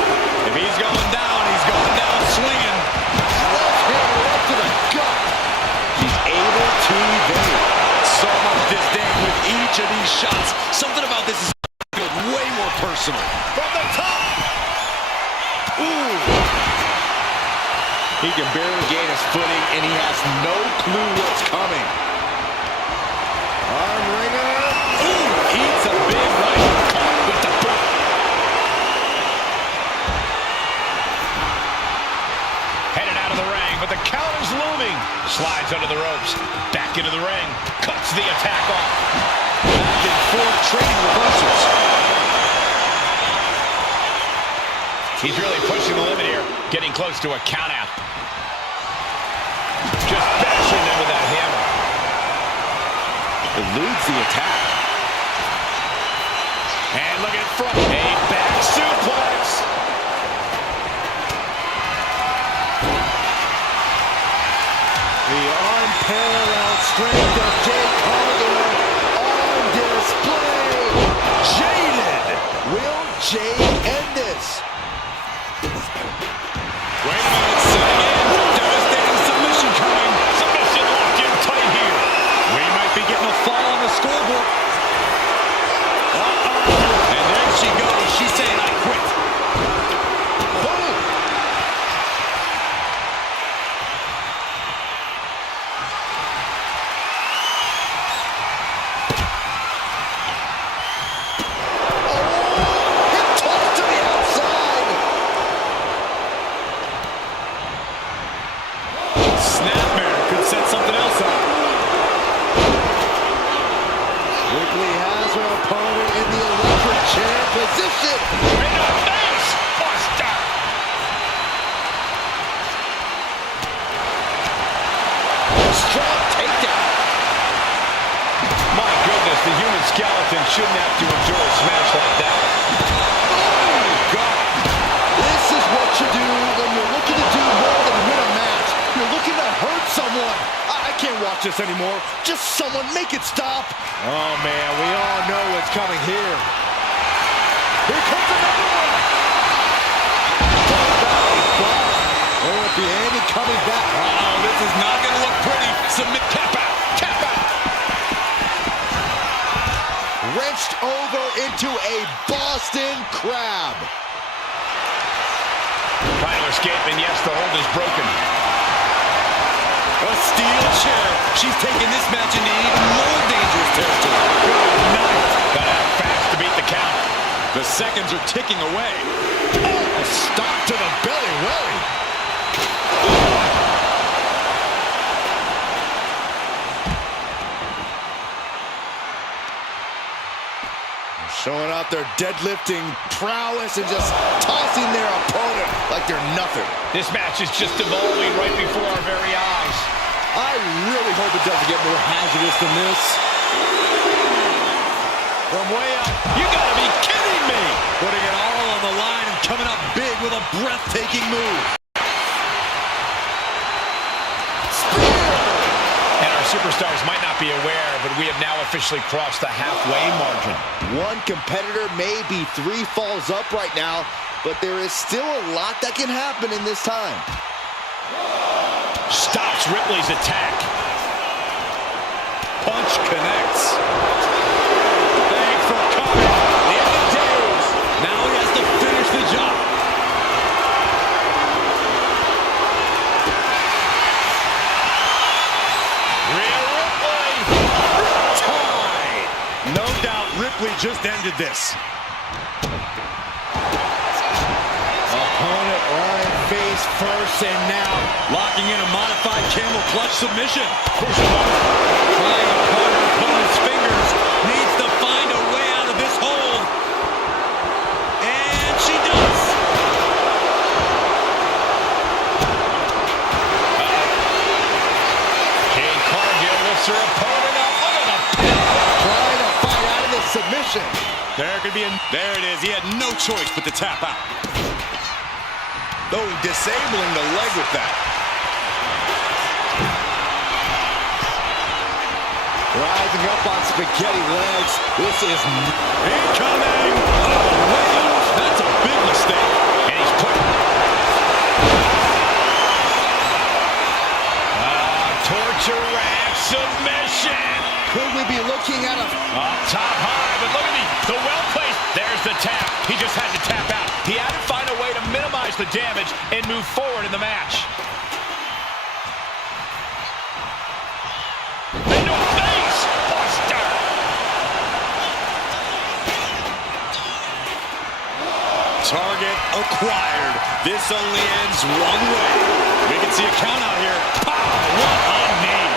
if he's going down, he's going down swinging. Sledgehammer up to the gut. She's able to evade. So much disdain with each of these shots. Something about this is way more personal. From the top. Ooh. He can barely gain his footing, and he has no clue what's coming. Arm wringer. Ooh, eats a big right. Caught with the boot. Headed out of the ring, but the count is looming. Slides under the ropes. Back into the ring. Cuts the attack off. Back and forth trading reversals. He's really pushing the limit here. Getting close to a count out. Just bashing them with that hammer. Eludes the attack. And look at front. A back suplex. The unparalleled strength of Jade Cargill on display. Jaded. Will Jade end this? Wait a minute, setting in. Devastating submission coming. Submission locked in tight here. We might be getting a fall on the scoreboard. Uh-oh. And there she goes. She's saying, I quit. Boom. Oh, hip toss to the outside. Snapmare could set something else up. Ripley has her opponent in the electric chair position. In the face. Buster. Strong takedown. My goodness, the human skeleton shouldn't have to endure a smash like that. Oh, God. This is what you do when you're looking to do more than win a match. You're looking to hurt someone. I can't watch this anymore. Just someone make it stop. Oh, man, we all know what's coming here. Here comes another one. There won't be any coming back. Uh-oh, this is not going to look pretty. Submit, tap out, tap out. Wrenched over into a Boston Crab. Trying to escape, and yes, the hold is broken. A steel chair. She's taking this match into even more dangerous territory. Good night. Gotta act fast to beat the count. The seconds are ticking away. A stop to the belly welly. Showing out their deadlifting prowess and just tossing their opponent like they're nothing. This match is just evolving right before our very eyes. I really hope it doesn't get more hazardous than this. From way up. You gotta be kidding me. Putting it all on the line and coming up big with a breathtaking move. Superstars might not be aware, but we have now officially crossed the halfway margin. One competitor may be 3 falls up right now, but there is still a lot that can happen in this time. Stops Ripley's attack. Punch connects. Thanks for coming. The end of days. Now he has to finish the job. No doubt Ripley just ended this. Opponent lying face first, and now Locking in a modified camel clutch submission. Trying to corner opponent's fingers. Needs to find a way out of this hold. And she does. Jade Cargill lifts her opponent up. Look at the pin. trying to fight out of this submission. There it is. He had no choice but to tap out. Though disabling the leg with that. Rising up on spaghetti legs. This is Incoming! Oh, way off. That's a big mistake. And he's put. Torture rack submission. Could we be looking at a... Up top high, but look at the well placed. There's the tap. He just had to tap out. He had to find a way to minimize the damage and move forward in the match. Into a face buster. Target acquired. This only ends one way. We can see a count out here. Pow! What a knee.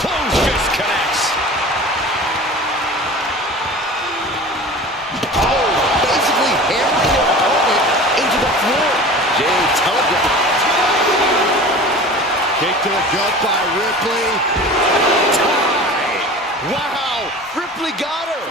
Closed fist connects. Oh, basically hammering their opponent into the floor. Jay telegraphed. Kick to the gut by Ripley. Tie! Wow! Ripley got her!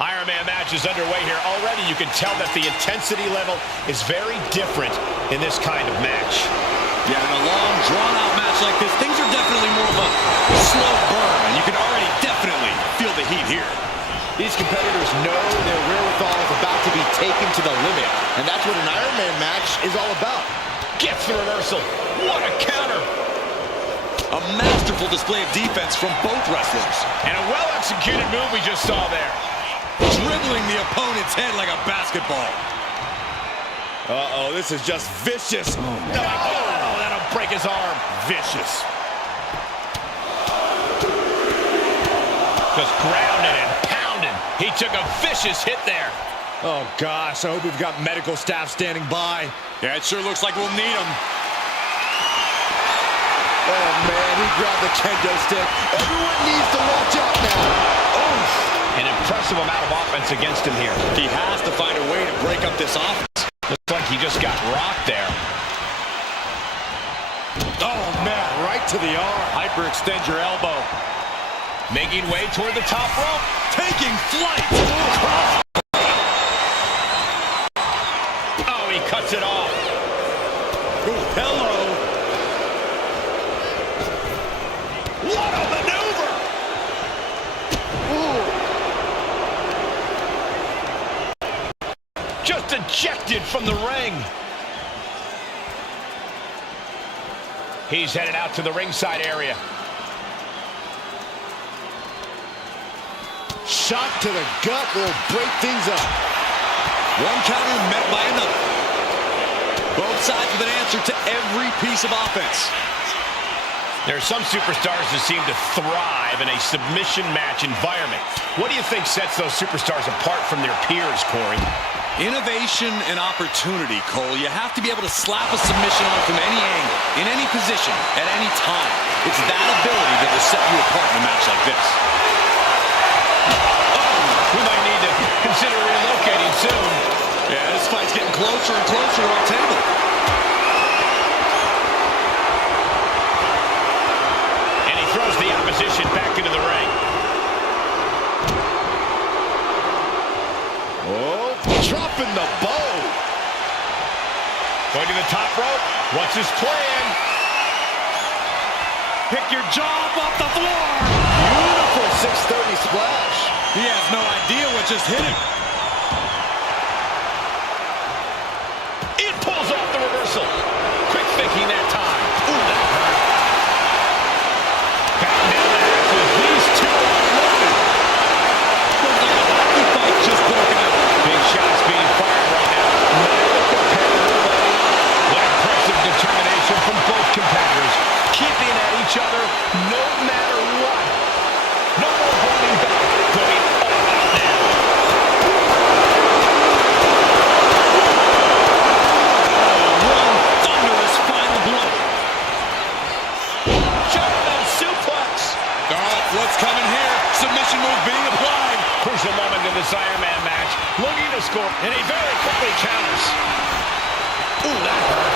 Iron Man match is underway here. Already you can tell that the intensity level is very different in this kind of match. Yeah, in a long, drawn-out match like this, things are definitely more of a slow burn, and you can already definitely feel the heat here. These competitors know their wherewithal is about to be taken to the limit, and that's what an Iron Man match is all about. Gets the reversal. What a counter. A masterful display of defense from both wrestlers. And a well-executed move we just saw there. dribbling the opponent's head like a basketball. Uh-oh, this is just vicious. Oh, that'll break his arm. Vicious. Just grounded and pounded. He took a vicious hit there. Oh, gosh, I hope we've got medical staff standing by. Yeah, it sure looks like we'll need him. Oh, man, he grabbed the kendo stick. Everyone needs to watch out now. Oh, An impressive amount of offense against him here. He has to find a way to break up this offense. Looks like he just got rocked there. oh man, right to the arm. Hyperextend your elbow. Making way toward the top rope. Taking flight. Oh, he cuts it off. Ooh, hello. What a maneuver! Just ejected from the ring. He's headed out to the ringside area. Shot to the gut will break things up. One counter met by another. Both sides with an answer to every piece of offense. There are some superstars who seem to thrive in a submission match environment. What do you think sets those superstars apart from their peers, Corey? Innovation and opportunity, Cole. You have to be able to slap a submission on from any angle, in any position, at any time. It's that ability that will set you apart in a match like this. We might need to consider relocating soon. Yeah, this fight's getting closer and closer to our table. And he throws the opposition back into the ring. Oh, dropping the bow. Going to the top rope. What's his plan? Pick your jaw up off the floor. Beautiful 630 splash. He has no idea what just hit him. It pulls off the reversal. Quick thinking that time. Ooh, that hurt. Back down the hatches. These two are loaded. Looks like a hockey fight just broken out. Big shots being fired right now. Neither competitor letting up. What impressive determination from both competitors. Keeping at each other no matter what. No more holding back. Going all out now. One thunderous final blow. German suplex. Oh, what's coming here? Submission move being applied. Crucial moment in this Iron Man match. Looking to score, and he very quickly counters. Ooh, that hurt.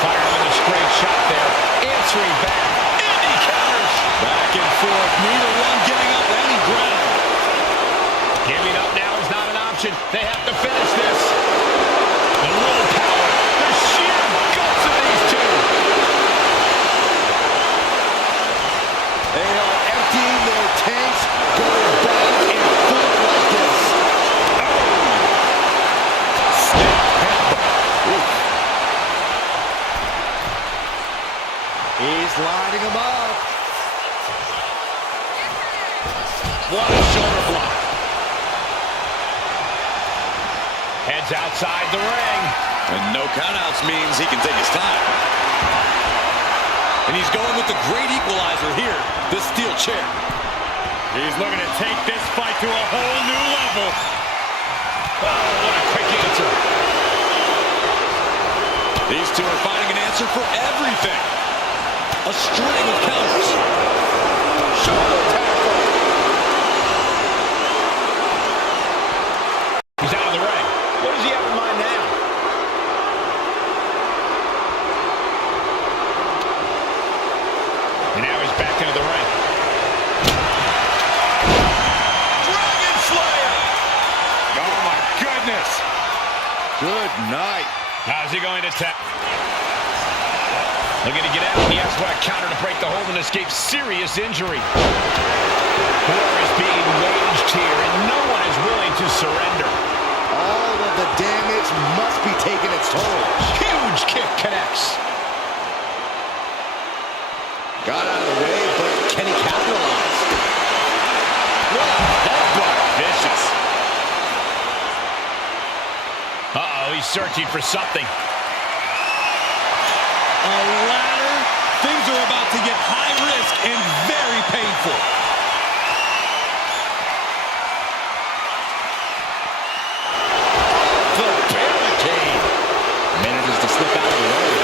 Firing with a straight shot there. Answering back. And he counters. Back and forth. Neither one giving up any ground. Giving up now is not an option. They have to finish this. The willpower. The sheer guts of these two. They are emptying their tanks, going back and forth like this. Snap headbutt. He's lining them up. What a shoulder block. Heads outside the ring. And no countouts means he can take his time. And he's going with the great equalizer here, this steel chair. He's looking to take this fight to a whole new level. Oh, what a quick answer. These two are finding an answer for everything. A string of counters. Shoulder tackle. He's out of the ring. What does he have in mind now? And now he's back into the ring. Dragon Slayer! Oh, my goodness. Good night. How's he going to tap? Looking to get out, and he has what a counter to break the hold and escape serious injury. War is being waged here, and no one is willing to surrender. All of the damage must be taking its toll. Huge kick connects. Got out of the way, but can he capitalize? What a he's searching for something. A ladder. Things are about to get high risk and very painful. The barricade. Manages to slip out of the way.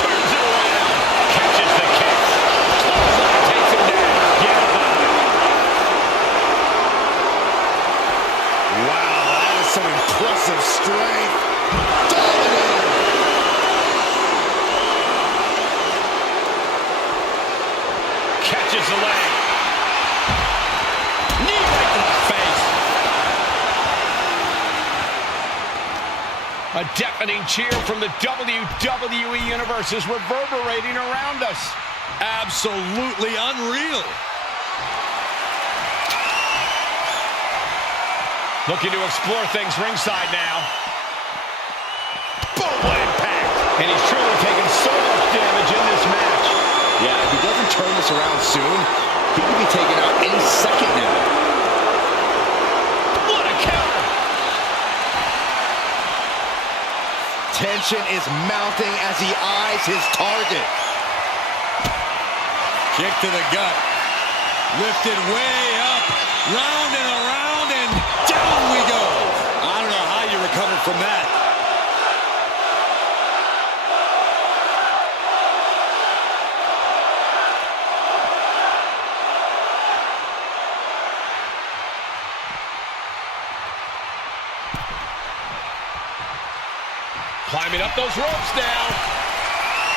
Turns it around. Catches the kick. Clothesline takes him down. Yeah. Wow, that is some impressive strength. Dominating. Catches the leg. Knee right to the face. A deafening cheer from the WWE Universe is reverberating around us. Absolutely unreal. Looking to explore things ringside now. Boom, what impact. And he's truly taken so much damage in this match. Yeah, if he doesn't turn this around soon, he could be taken out any second now. What a counter. Tension is mounting as he eyes his target. Kick to the gut. Lifted way up. Round and around and down we go. I don't know how you recover from that. Climbing up those ropes now.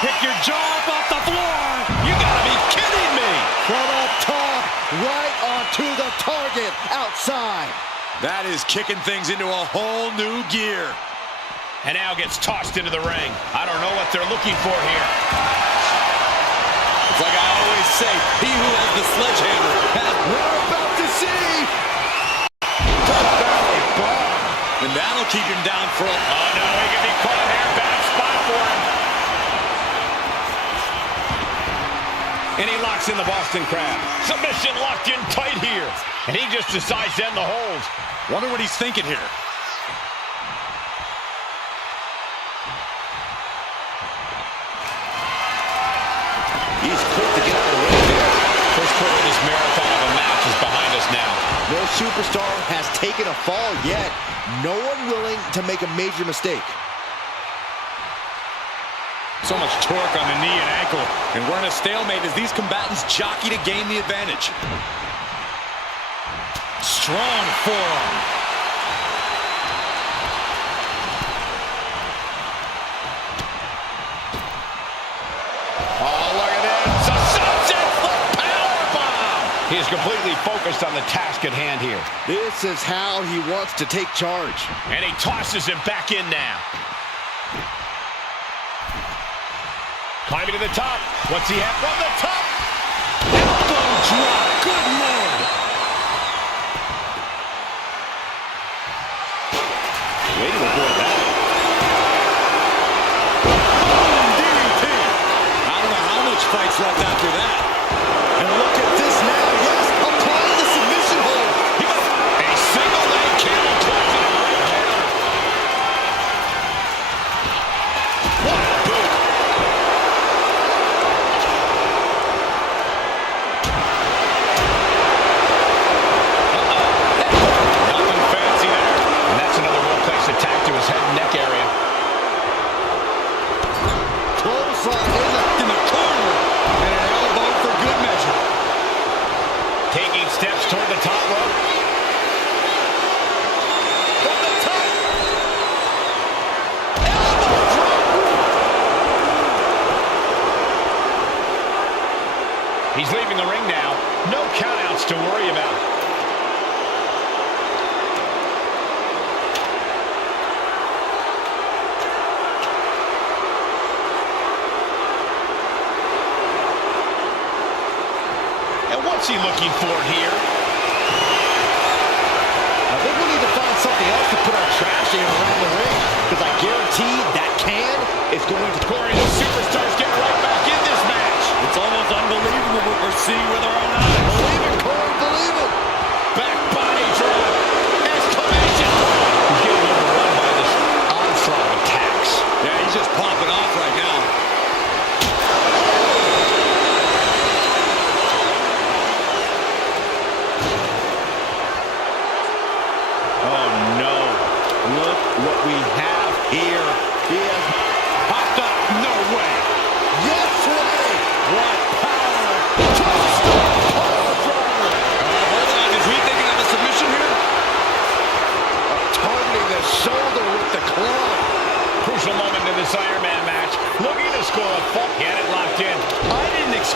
Pick your jaw up off the floor. You gotta be kidding me. From up top, right onto the target outside. That is kicking things into a whole new gear. And now gets tossed into the ring. I don't know what they're looking for here. It's like I always say, he who has the sledgehammer has... We're about to see. Belly bomb. And that'll keep him down for a... Oh no, he can be caught here. Bad spot for him. And he locks in the Boston Crab. Submission locked in tight here. And he just decides to end the hold. Wonder what he's thinking here. He's quick to get out of the way here. First quarter of this marathon of a match is behind us now. No superstar has taken a fall yet. No one willing to make a major mistake. So much torque on the knee and ankle. And we're in a stalemate as these combatants jockey to gain the advantage. Strong forearm. Oh, look at this. A sunset flip powerbomb. He is completely focused on the task at hand here. This is how he wants to take charge. And he tosses him back in now. Climbing to the top. What's he have from the top? Elbow drop. Good Lord. Way to avoid that. DDT. I don't know how much fight's left after that. And look at this now. Yes, applying the submission hold. A single leg camel clutch. What a boot. Nothing fancy there. And that's another well-placed attack to his head and neck area. Clothesline In the corner. And an elbow for good measure. Taking steps toward the top rope. From the top. Elbow drop. He's leaving the ring now. No countouts to worry about. And what's he looking for here? I think we need to find something else to put our trash in around the ring, because I guarantee that can is going to... Corey, the Superstars get right back in this match. It's almost unbelievable what we're seeing with our own eyes. Believe it, Corey, believe it. Back body drop. Exclamation point. He's getting overrun by this.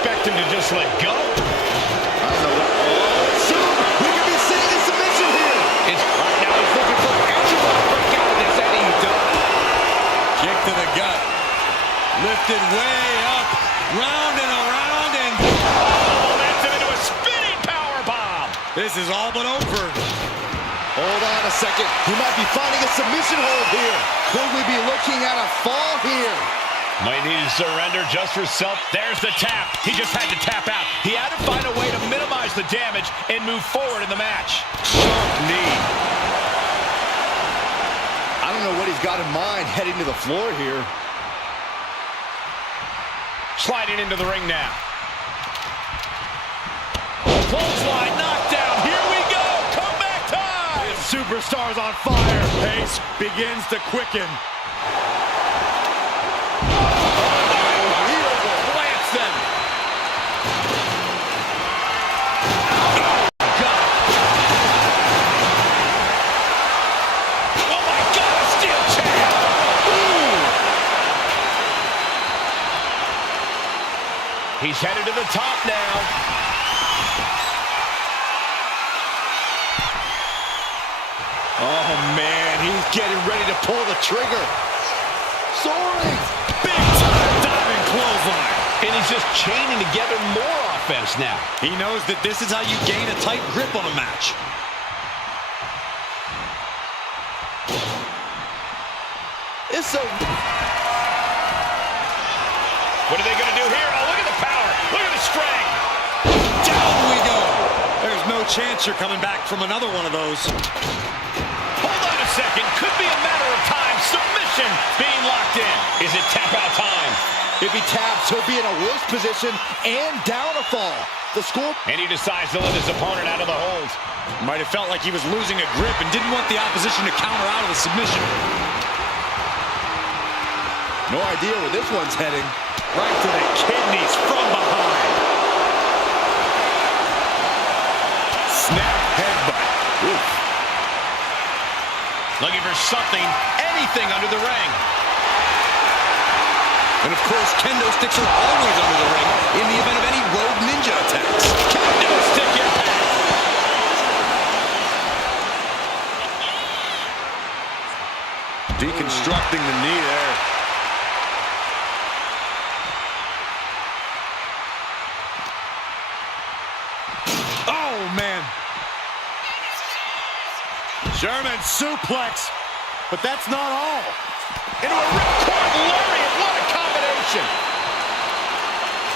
expect him to just let go. I don't know what. Oh, soon we could be seeing a submission here. It's right now. He's looking for anyone to break out of this, and he does. Kick to the gut. Lifted way up. Round and around and... Oh, that's him into a spinning powerbomb. This is all but over. Hold on a second. He might be finding a submission hold here. Could we be looking at a fall here? Might need to surrender just for self. There's the tap. He just had to tap out. He had to find a way to minimize the damage and move forward in the match. Sharp knee. I don't know what he's got in mind heading to the floor here. Sliding into the ring now. Clothesline, knockdown. Here we go. Comeback time. Superstars on fire. Pace begins to quicken. Plants them. Oh my God, a steel chair. He's headed to the top now. Oh, man, he's getting ready to pull the trigger. Soaring. Big time diving clothesline. And he's just chaining together more offense now. He knows that this is how you gain a tight grip on a match. It's so... What are they going to do here? Oh, look at the power. Look at the strength. Down we go. There's no chance you're coming back from another one of those. Hold on a second. Could be a matter of time. Submission being locked in. Is it tap out time? If he taps, he'll be in a worse position and down a fall. The score... And he decides to let his opponent out of the hold. Might have felt like he was losing a grip and didn't want the opposition to counter out of the submission. No idea where this one's heading. Right to the kidneys from behind. Snap headbutt. Oof. Looking for something, anything under the ring. And of course, kendo sticks are always under the ring in the event of any rogue ninja attacks. Kendo stick impact. Deconstructing the knee there. Oh, man. German suplex. But that's not all. Into a ripcord lariat. What a combination.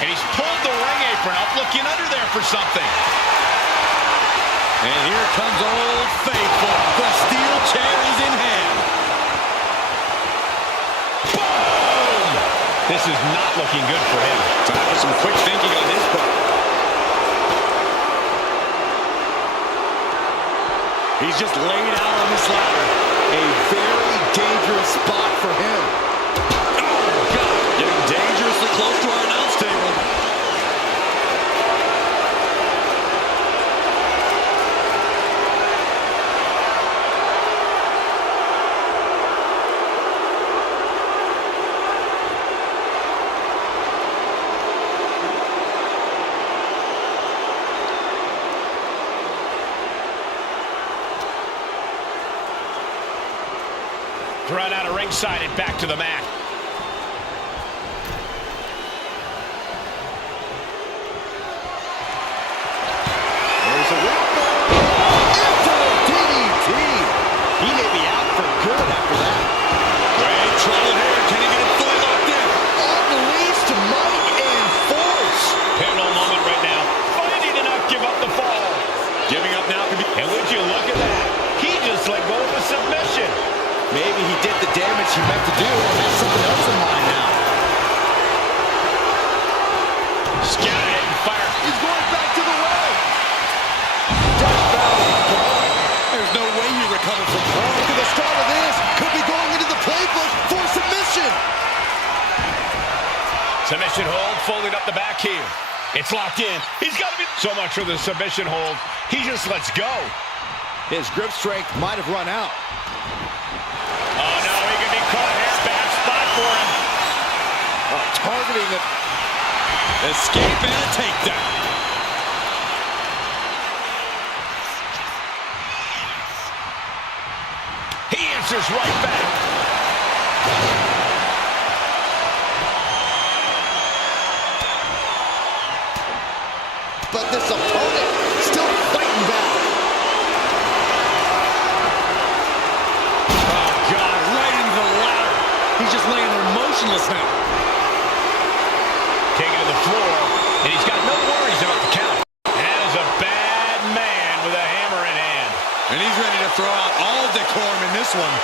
And he's pulled the ring apron up, looking under there for something. And here comes Old Faithful. The steel chair is in hand. Boom! This is not looking good for him. Time for some quick thinking on his part. He's just laid out on this ladder. A very dangerous spot for him. Oh, God. Getting dangerously close to our announce table. Run out of ringside and back to the mat. There's a whip. Into the DDT. He may be out for good after that. Great trouble here. Can he get it fully locked in? Unleashed might and force. Pivotal moment right now. Fighting to not give up the fall. Giving up now could be... And would you look at that? He just let go of a submission. Maybe he did the damage he meant to do and has something else in mind now. Scout it and fire. He's going back to the well. Death Valley. There's no way you recover from that. Look at the start of this. Could be going into the playbook for submission. Submission hold, folding up the back here. It's locked in. He's got to be... So much for the submission hold. He just lets go. His grip strength might have run out. Oh, no, he can be caught here. Bad spot for him. Targeting it. Escape and a takedown. He answers right back. But this opponent still fighting back. Oh, God, right into the ladder. He's just laying there motionless now. Taking to the floor, and he's got no worries about the count. That is a bad man with a hammer in hand. And he's ready to throw out all decorum in this one.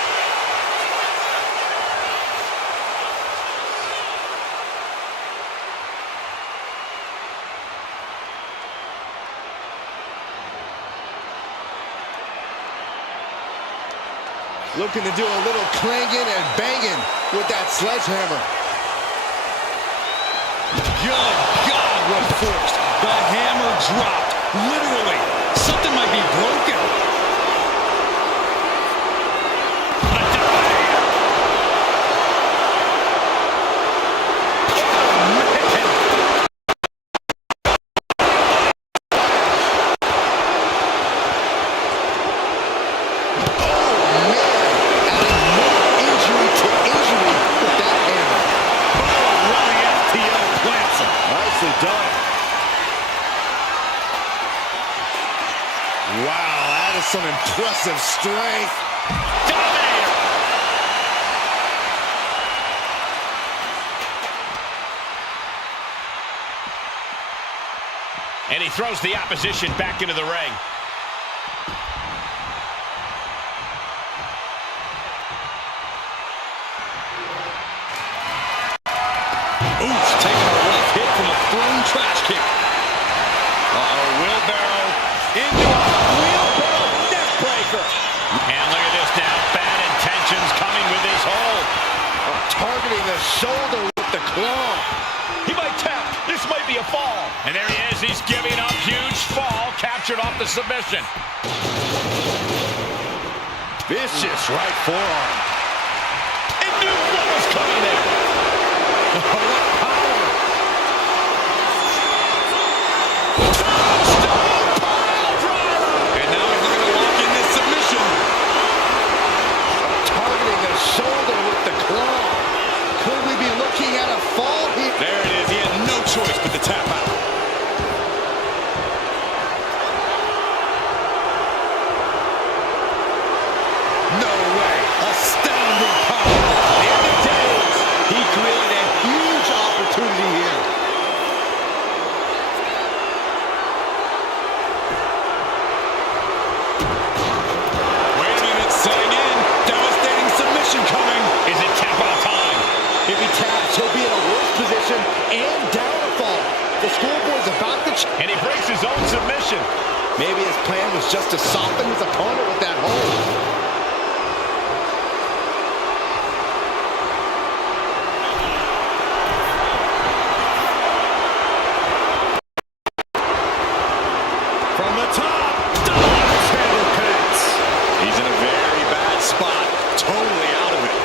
Looking to do a little clanging and banging with that sledgehammer. Good God, what force. The hammer dropped. Literally. Something might be broken. Wow, that is some impressive strength. Dominator! And he throws the opposition back into the ring. Oof, taking a rough hit from a thrown trash kick. Wheelbarrow into a wheelbarrow neck breaker. And look at this now. Bad intentions coming with his hold. Targeting the shoulder with the claw. He might tap. This might be a fall. And there he is. He's giving up. Huge fall. Captured off the submission. Vicious right forearm. And knew what was coming there. What power. And now he's looking to lock in this submission. Targeting the shoulder with the claw. Could we be looking at a fall here? There it is. He had no choice but to tap out. No way. Astounding power. In the days, he created a huge opportunity here. Wait a minute, setting in. Devastating submission coming. Is it tap out time? If he taps, he'll be in a worse position and down a fall. The scoreboard's about to change. And he breaks his own submission. Maybe his plan was just to soften his opponent with that hold. From the top, Dominic's handle connects. He's in a very bad spot, totally out of it.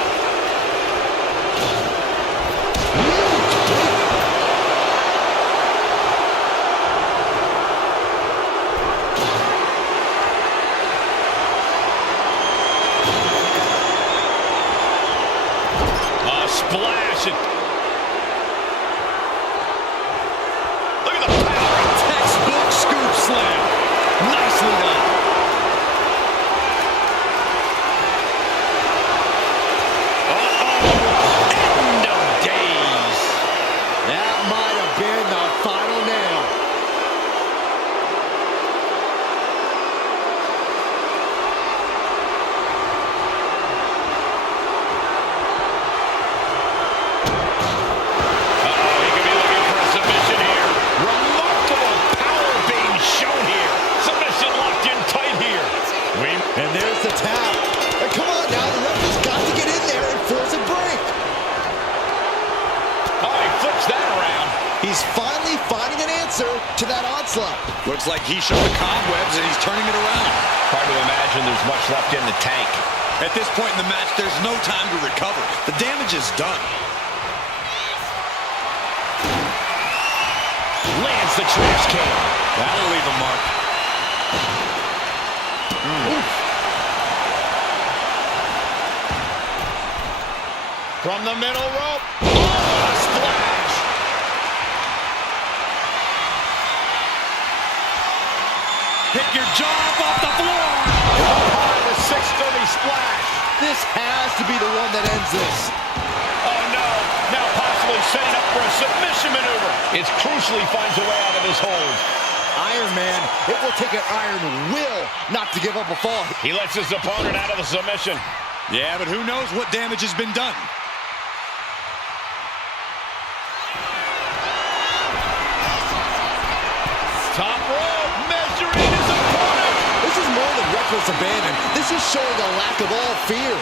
A splash. Look at the power. Textbook scoop slam. Nicely done. End of days. That might have been the final nail. He could be looking for a submission here. Remarkable power being shown here. Submission locked in tight here. And there's the tap. And come on now, the ref has got to get in there and force a break. Oh, he flips that around. He's finally finding an answer to that onslaught. Looks like he showed the cobwebs and he's turning it around. Hard to imagine there's much left in the tank. At this point in the match, there's no time to recover. The damage is done. against the trash can. That'll leave a mark. From the middle rope. Oh, a splash. Pick your jaw up off the floor. The 630 splash. This has to be the one that ends this. Oh, no. Now possibly setting up for a submission maneuver. It's crucial he finds a way out of this hold. Iron Man, it will take an iron will not to give up a fall. He lets his opponent out of the submission. Yeah, but who knows what damage has been done. Top rope, measuring his opponent. This is more than reckless abandon. This is showing a lack of all fear.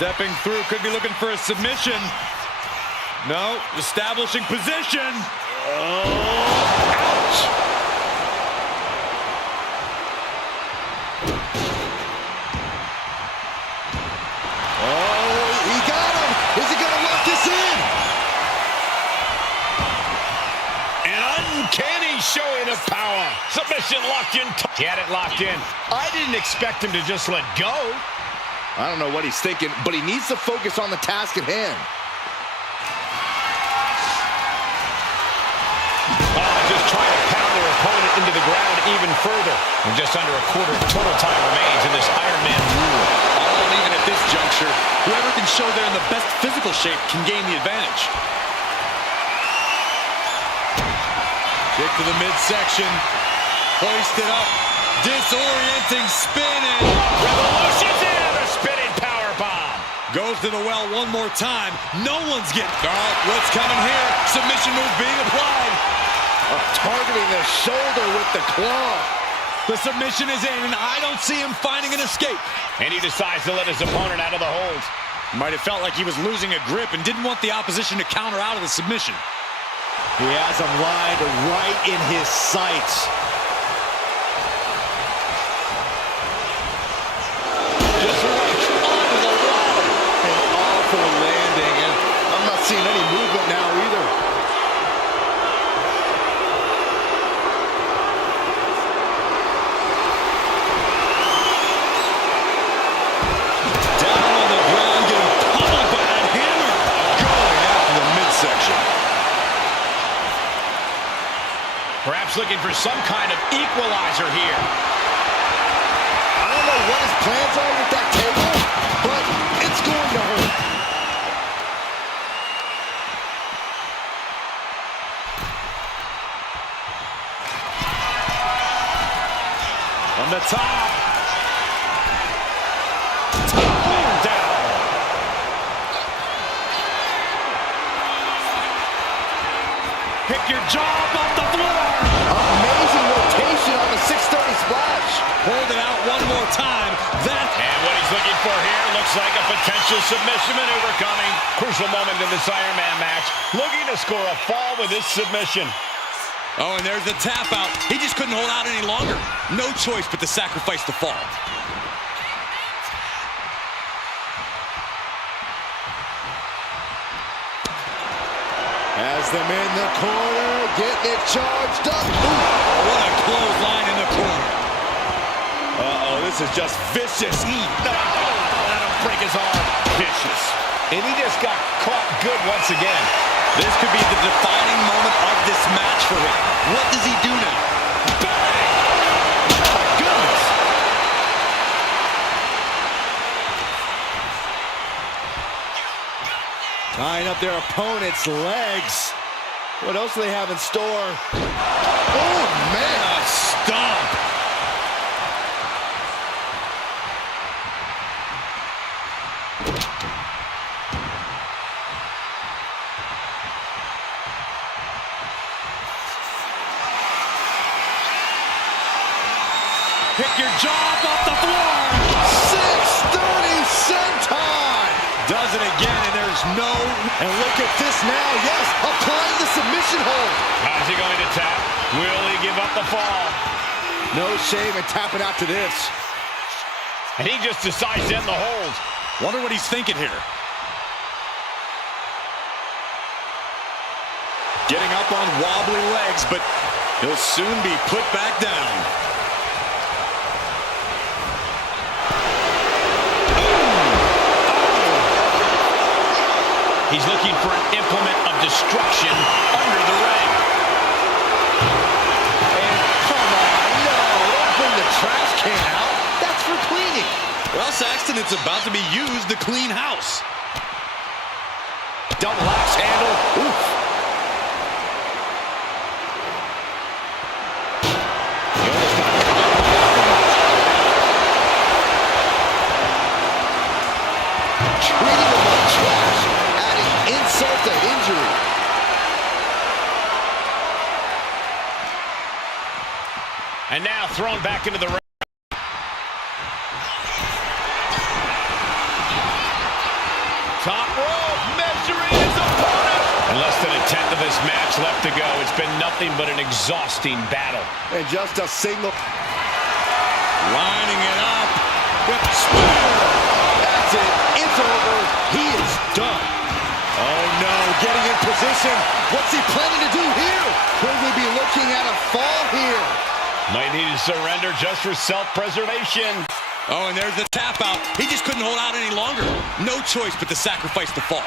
Stepping through, could be looking for a submission. No, establishing position. Ouch. Oh, he got him. Is he going to lock this in? An uncanny showing of power. Submission locked in. He had it locked in. I didn't expect him to just let go. I don't know what he's thinking, but he needs to focus on the task at hand. Just trying to pound their opponent into the ground even further. And just under a quarter of total time remains in this Iron Man rule. All even at this juncture, whoever can show they're in the best physical shape can gain the advantage. Kick to the midsection. Hoisted up. Disorienting spinning. Revolution's in. A spinning powerbomb. Goes to the well one more time. No one's getting... Oh, what's coming here? Submission move being applied. Targeting the shoulder with the claw. The submission is in, and I don't see him finding an escape. And he decides to let his opponent out of the hold. Might have felt like he was losing a grip and didn't want the opposition to counter out of the submission. He has him lined right in his sights. Just right onto the wall. An awful landing, and I'm not seeing any movement now either. Down on the ground, getting pummeled by that hammer. Going after the midsection. Perhaps looking for some kind of equalizer here. I don't know what his plans are with that table, but it's going to hurt. From the top. Pick your jaw up off the floor. Amazing rotation on the 630 splash. Hold it out one more time. And what he's looking for here looks like a potential submission maneuver coming. Crucial moment in this Iron Man match. Looking to score a fall with this submission. Oh, and there's the tap out. He just couldn't hold out any longer. No choice but to sacrifice the fall. Has them in the corner, getting it charged up. Ooh, what a clothesline in the corner. Uh-oh, this is just vicious. Let him break his arm. Vicious. And he just got caught good once again. This could be the defining moment of this match for him. What does he do now? Bang! Oh, my goodness. Tying up their opponent's legs. What else do they have in store? Oh, man. A stomp. Pick your jaw up off the floor. 630 senton. Does it again, and there's no... And look at this now. Yes, applying the submission hold. How's he going to tap? Will he give up the fall? No shame in tapping out to this. And he just decides to end the hold. Wonder what he's thinking here. Getting up on wobbly legs, but he'll soon be put back down. He's looking for an implement of destruction under the ring. And come on, no, don't bring the trash can out. That's for cleaning. Well, Saxton, it's about to be used to clean house. Double axe handle. Oof. Treating him like trash, adding insult to injury. And now thrown back into the ring. Top rope, measuring his opponent. In less than a tenth of this match left to go. It's been nothing but an exhausting battle. And just a single. Lining it up with a spear. That's it. It's over. He is done. Oh, no. Getting in position. What's he planning to do here? Could we be looking at a fall here? Might need to surrender just for self-preservation. Oh, and there's the tap out. He just couldn't hold out any longer. No choice but to sacrifice the fall.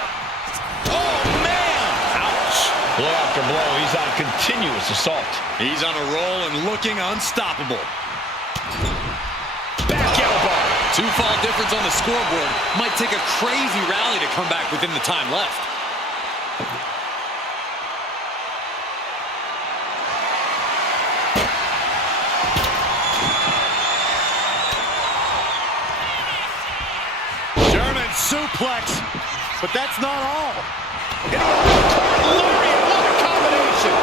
Oh, man! Ouch. Blow after blow. He's on continuous assault. He's on a roll and looking unstoppable. Back elbow. Two-fall difference on the scoreboard. Might take a crazy rally to come back within the time left. German suplex. But that's not all. Hitting a real lariat. What a combination.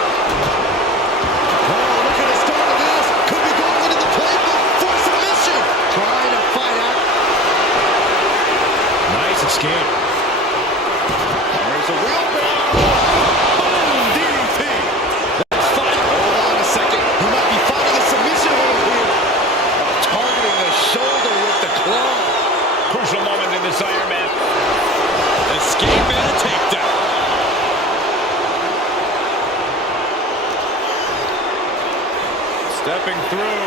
Oh, look at the start of this. Could be going into the playbook for submission. Trying to fight out. Nice escape. There's a wheelbarrow. Boom, DDT. Let's fight. Hold on a second. He might be finding a submission hold here. Targeting the shoulder with the claw. Crucial moment in this Iron Man. Escape and a takedown. Stepping through.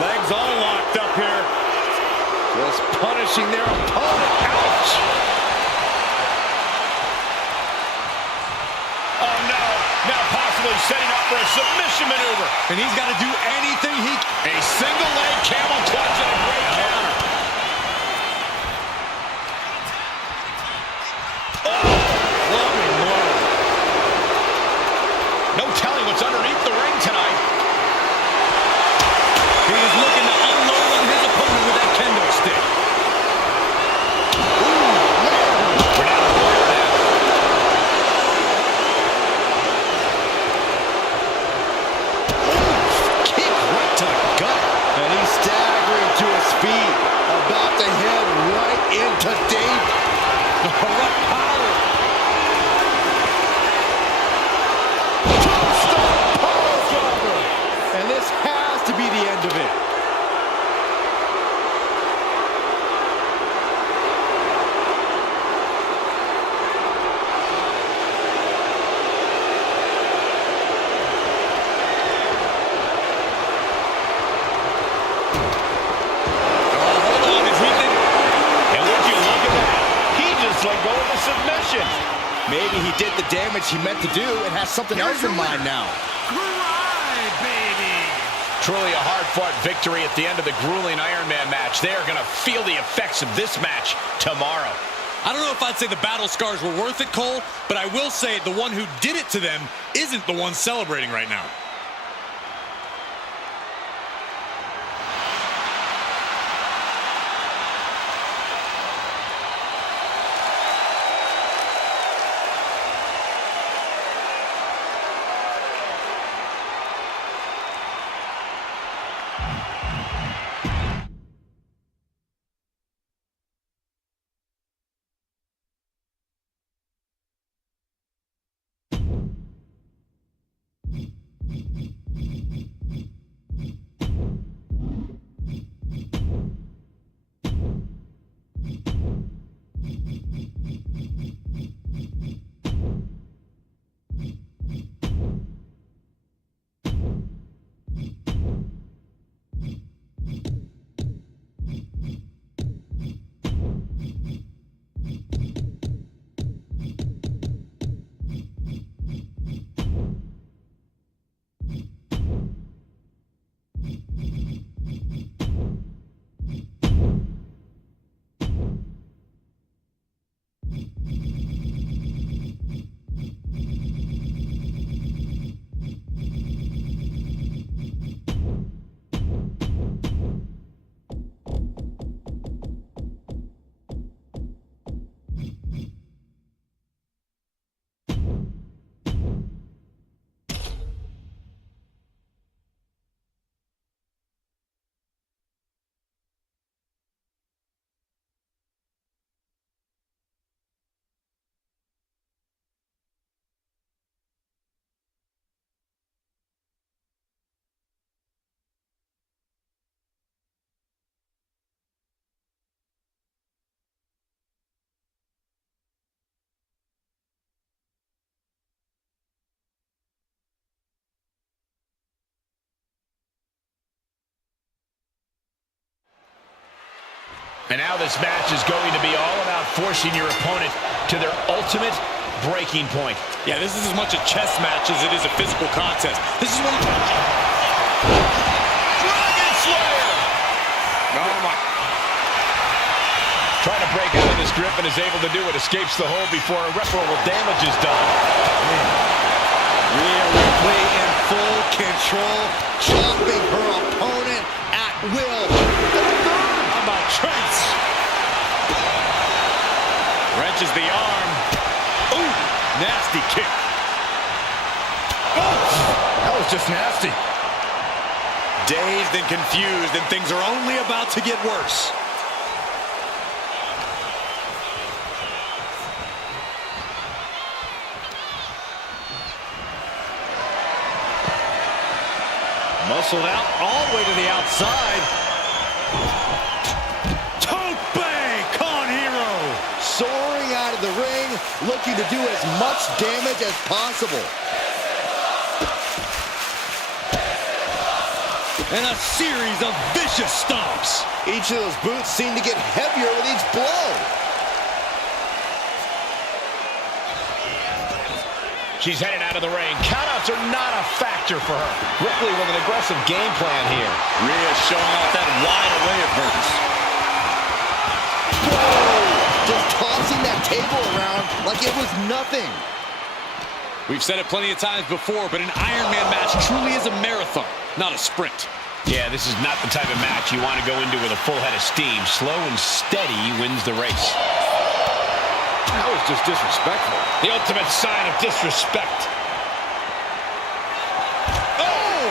Legs all locked up here. Just punishing their opponent. Ouch! Oh, no. Now possibly setting up for a submission maneuver. And he's got to do anything he can. A single leg camel clutch and a great counter. Loving blow. No telling what's underneath the ring tonight. He is looking to unload on his opponent with that kendo stick. We're down to one now. Kick right to the gut. And he's staggering to his feet. About to head right into danger. What power. Two-star power driver. And this has to be the end of it. Let go of the submission. Maybe he did the damage he meant to do and has something else in mind now. Cry, baby. Truly a hard-fought victory at the end of the grueling Iron Man match. They are going to feel the effects of this match tomorrow. I don't know if I'd say the battle scars were worth it, Cole, but I will say the one who did it to them isn't the one celebrating right now. And now this match is going to be all about forcing your opponent to their ultimate breaking point. Yeah, this is as much a chess match as it is a physical contest. This is one of Dragon Slayer! Oh my. Trying to break out of this grip and is able to do it. Escapes the hold before irreparable damage is done. Rhea Ripley in full control, chopping her opponent at will. How about Trent? Wrenches the arm. Ooh, nasty kick. Oh, that was just nasty. Dazed and confused, and things are only about to get worse. Muscled out all the way to the outside. Tope con hero. Soaring out of the ring, looking to do as much damage as possible. And a series of vicious stomps. Each of those boots seem to get heavier with each blow. She's headed out of the ring. Countouts are not a factor for her. Ripley with an aggressive game plan here. Rhea showing off that wide array of hers. Whoa! Just tossing that table around like it was nothing. We've said it plenty of times before, but an Iron Man match truly is a marathon, not a sprint. Yeah, this is not the type of match you want to go into with a full head of steam. Slow and steady wins the race. That was just disrespectful. The ultimate sign of disrespect. Oh!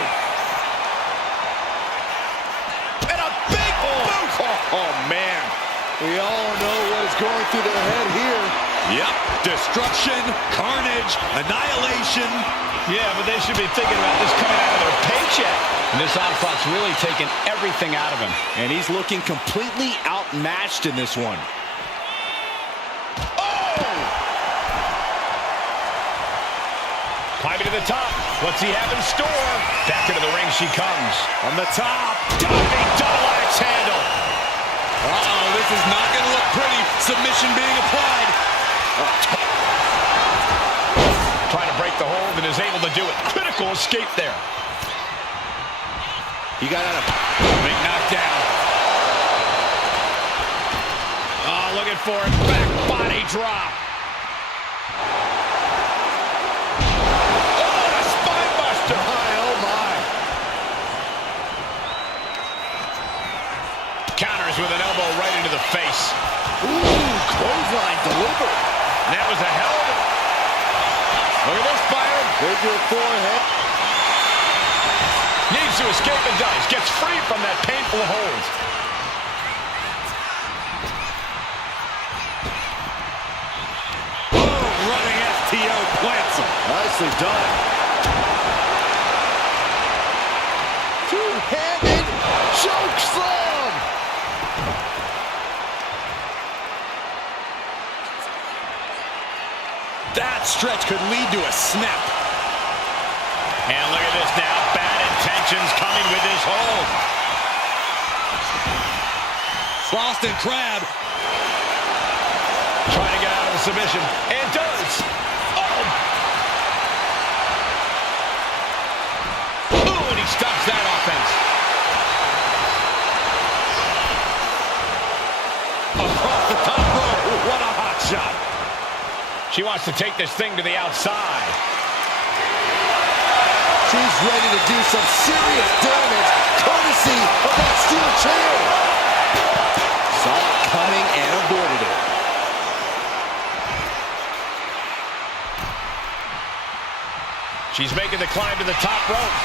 And a big boot! Oh, man. We all know what is going through their head here. Yep. Destruction, carnage, annihilation. Yeah, but they should be thinking about this coming out of their paycheck. And this onslaught's really taken everything out of him. And he's looking completely outmatched in this one. Climbing to the top. What's he have in store? Back into the ring she comes. On the top. Diving double axe handle. Uh-oh, this is not going to look pretty. Submission being applied. Trying to break the hold and is able to do it. Critical escape there. He got out of... Big knockdown. Oh, looking for it. Back body drop. Counters with an elbow right into the face. Ooh, clothesline delivered. And that was a hell of a... Look at this, Byron. Figure forehead. Needs to escape and does. Gets free from that painful hold. Oh, running STO plants him. Nicely done. Two-handed choke slam. That stretch could lead to a snap. And look at this now. Bad intentions coming with this hold. Boston Crab. Trying to get out of the submission. And does. Oh! Ooh, and he stops that offense. Across the top rope. What a hot shot. She wants to take this thing to the outside. She's ready to do some serious damage, courtesy of that steel chair. Saw it coming and avoided it. She's making the climb to the top rope.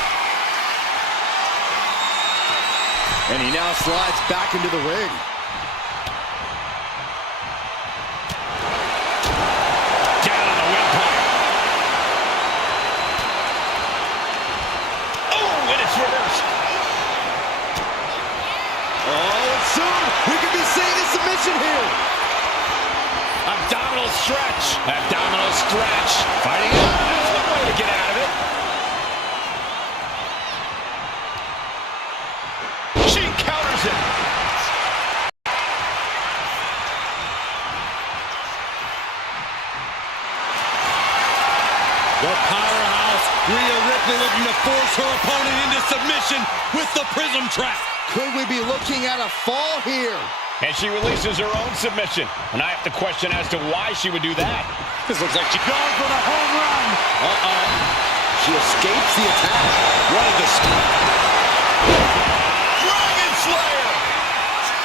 And he now slides back into the ring. Reversed. Oh, and soon we could be seeing a submission here. Abdominal stretch. Abdominal stretch. Fighting out. There's one way to get out of it. She counters it. Yes, Rhea Ripley looking to force her opponent into submission with the Prism Trap. Could we be looking at a fall here? And she releases her own submission. And I have to question as to why she would do that. This looks like she's Going for the home run. She escapes the attack. What is this? Dragon Slayer!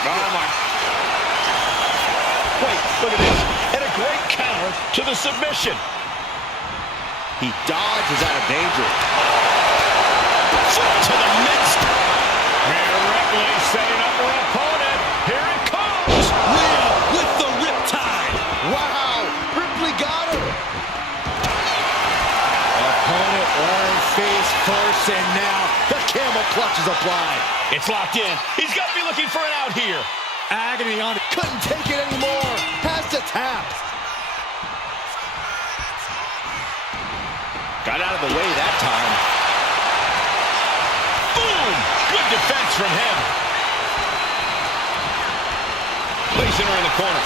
Oh, my. Wait, look at this. And a great counter to the submission. He dodges out of danger. Foot to the midst. Rhea Ripley setting up her opponent. Here it comes. Rhea with the riptide. Wow, Ripley got her. Opponent on face first, and now the camel clutch is applied. It's locked in. He's got to be looking for an out here. Agony on it. Couldn't take it anymore. Has to tap. Got out of the way that time. Boom! Good defense from him. Placing her in the corner.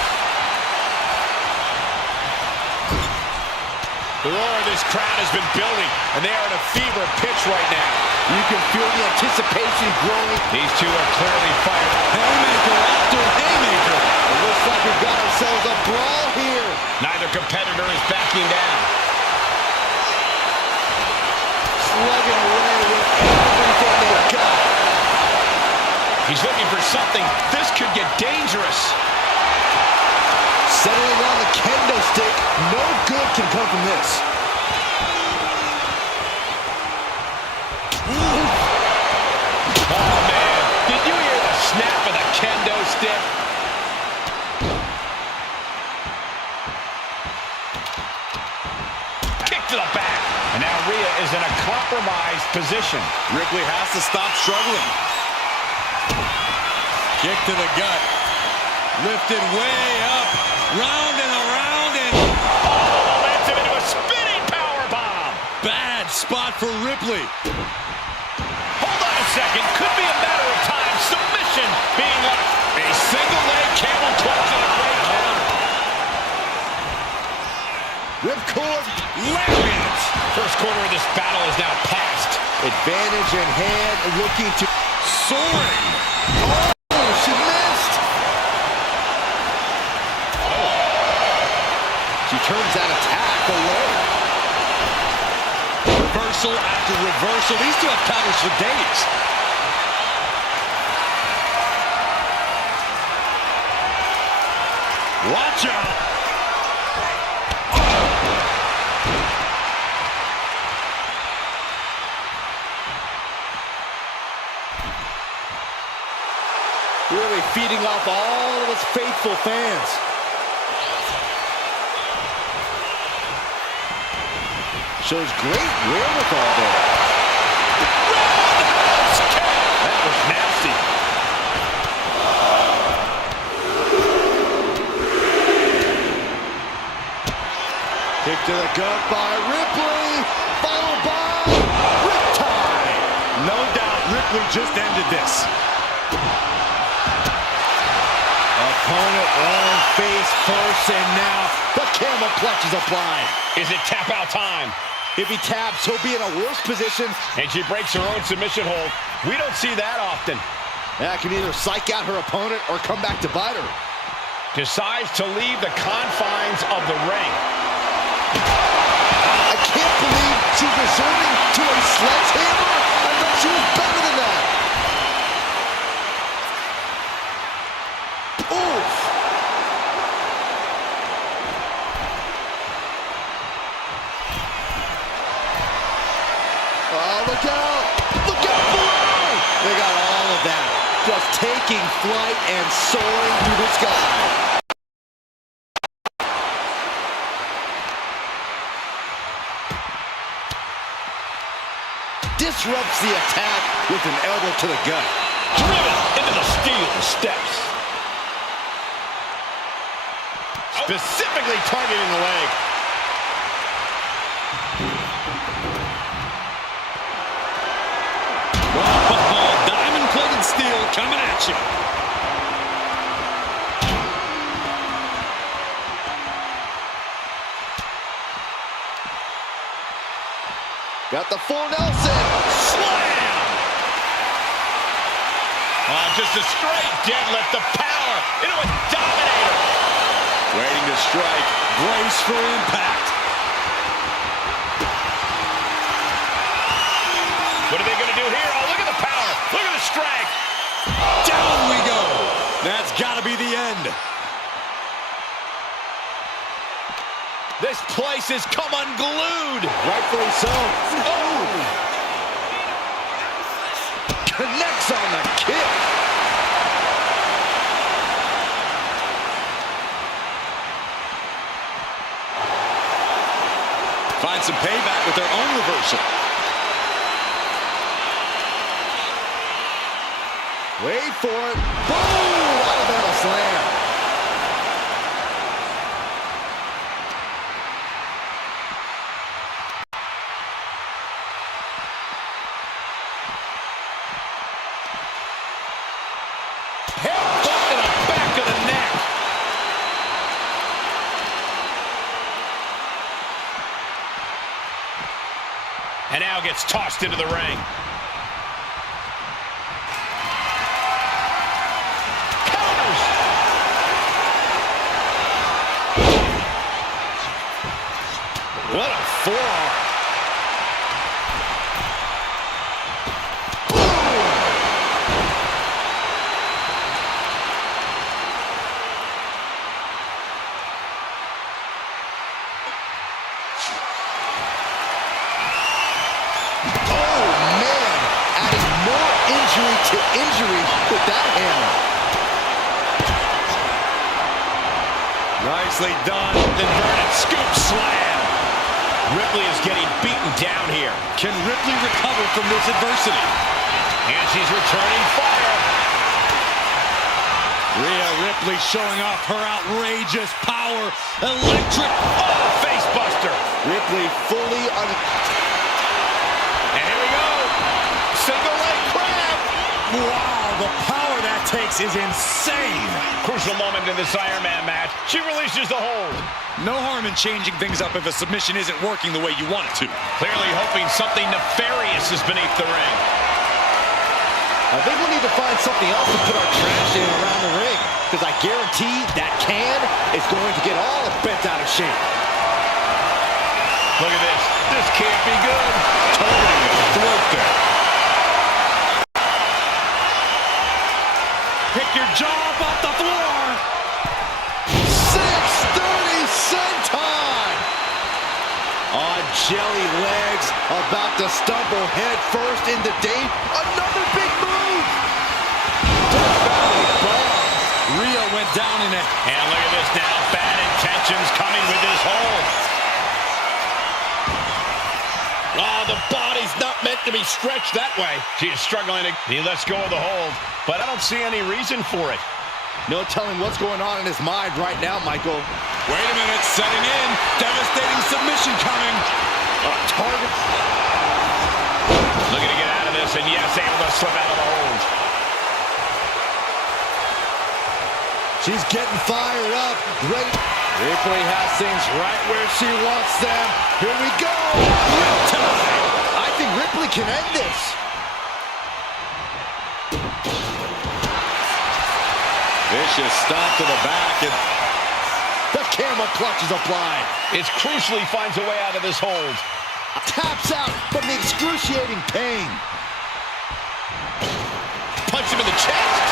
The roar of this crowd has been building, and they are at a fever pitch right now. You can feel the anticipation growing. These two are clearly fired up. Haymaker after haymaker. It looks like we've got ourselves a brawl here. Neither competitor is backing down. Slugging away with everything they've got. He's looking for something. This could get dangerous. Settling on the kendo stick. No good can come from this. Oh, man. Did you hear the snap of the kendo stick? Kick to the back. And now Rhea is in a compromised position. Ripley has to stop struggling. Kick to the gut. Lifted way up. Round and around and... Oh, lands him into a spinning powerbomb. Bad spot for Ripley. Hold on a second. Could be a matter of time. Submission being locked. A single leg camel clutch and a great counter. Ripcord. Lariat. First quarter of this battle is now past. Advantage in hand, looking to... Soaring. Oh, she missed. She turns that attack away. Reversal after reversal. These two have counters for days. Watch out. Really feeding off all of his faithful fans. Shows great wherewithal there. That was nasty. Kick to the gut by Ripley. Followed by Riptide. No doubt Ripley just ended this. Opponent on face first, and now the camel clutch is applied. Is it tap out time? If he taps, he'll be in a worse position. And she breaks her own submission hold. We don't see that often. That can either psych out her opponent or come back to bite her. Decides to leave the confines of the ring. I can't believe she's resorting to a sledgehammer. I thought she was better than that. Oof. Oh, look out. Look out below. They got all of that. Just taking flight and soaring through the sky. Disrupts the attack with an elbow to the gut. Driven into the steel steps. Specifically targeting the leg. Oh, diamond-plated steel coming at you. Got the full Nelson. Slam! Oh, just a straight deadlift, the power into a dominator. Waiting to strike. Brace for impact. What are they going to do here? Oh, look at the power. Look at the strength. Down we go. That's got to be the end. This place has come unglued. Rightfully so. Oh! Connects on the kick. Find some payback with their own reversal. Wait for it. Boom! Alabama slam. Headbutt to the back of the neck. And now gets tossed into the ring. Counters. What a forearm. To injury with that hammer. Nicely done. Inverted scoop slam. Ripley is getting beaten down here. Can Ripley recover from this adversity? And she's returning fire. Rhea Ripley showing off her outrageous power. Electric. Oh, face buster. Ripley fully on. And here we go. Single leg crab. Wow, the power that takes is insane. Crucial moment in this Iron Man match. She releases the hold. No harm in changing things up if a submission isn't working the way you want it to. Clearly hoping something nefarious is beneath the ring. I think we need to find something else to put our trash in around the ring, because I guarantee that can is going to get all bent out of shape. Look at this. This can't be good. Targeting the throat there. Pick your jaw up off the floor. 6:30 senton. On jelly legs, about to stumble head first into Dave. Another big move. Death Valley bomb. Rhea went down in it. And look at this now. Bad intentions coming with this hold. Oh, the body's not meant to be stretched that way. She is struggling to... He lets go of the hold, but I don't see any reason for it. No telling what's going on in his mind right now, Michael. Wait a minute, setting in. Devastating submission coming. Target. Looking to get out of this, and yes, able to slip out of the hold. She's getting fired up. Ready. Ripley has things right where she wants them. Here we go. I think Ripley can end this. Vicious stomp to the back. And the camel clutch is applied. It's crucially finds a way out of this hold. Taps out from the excruciating pain. Punch him in the chest.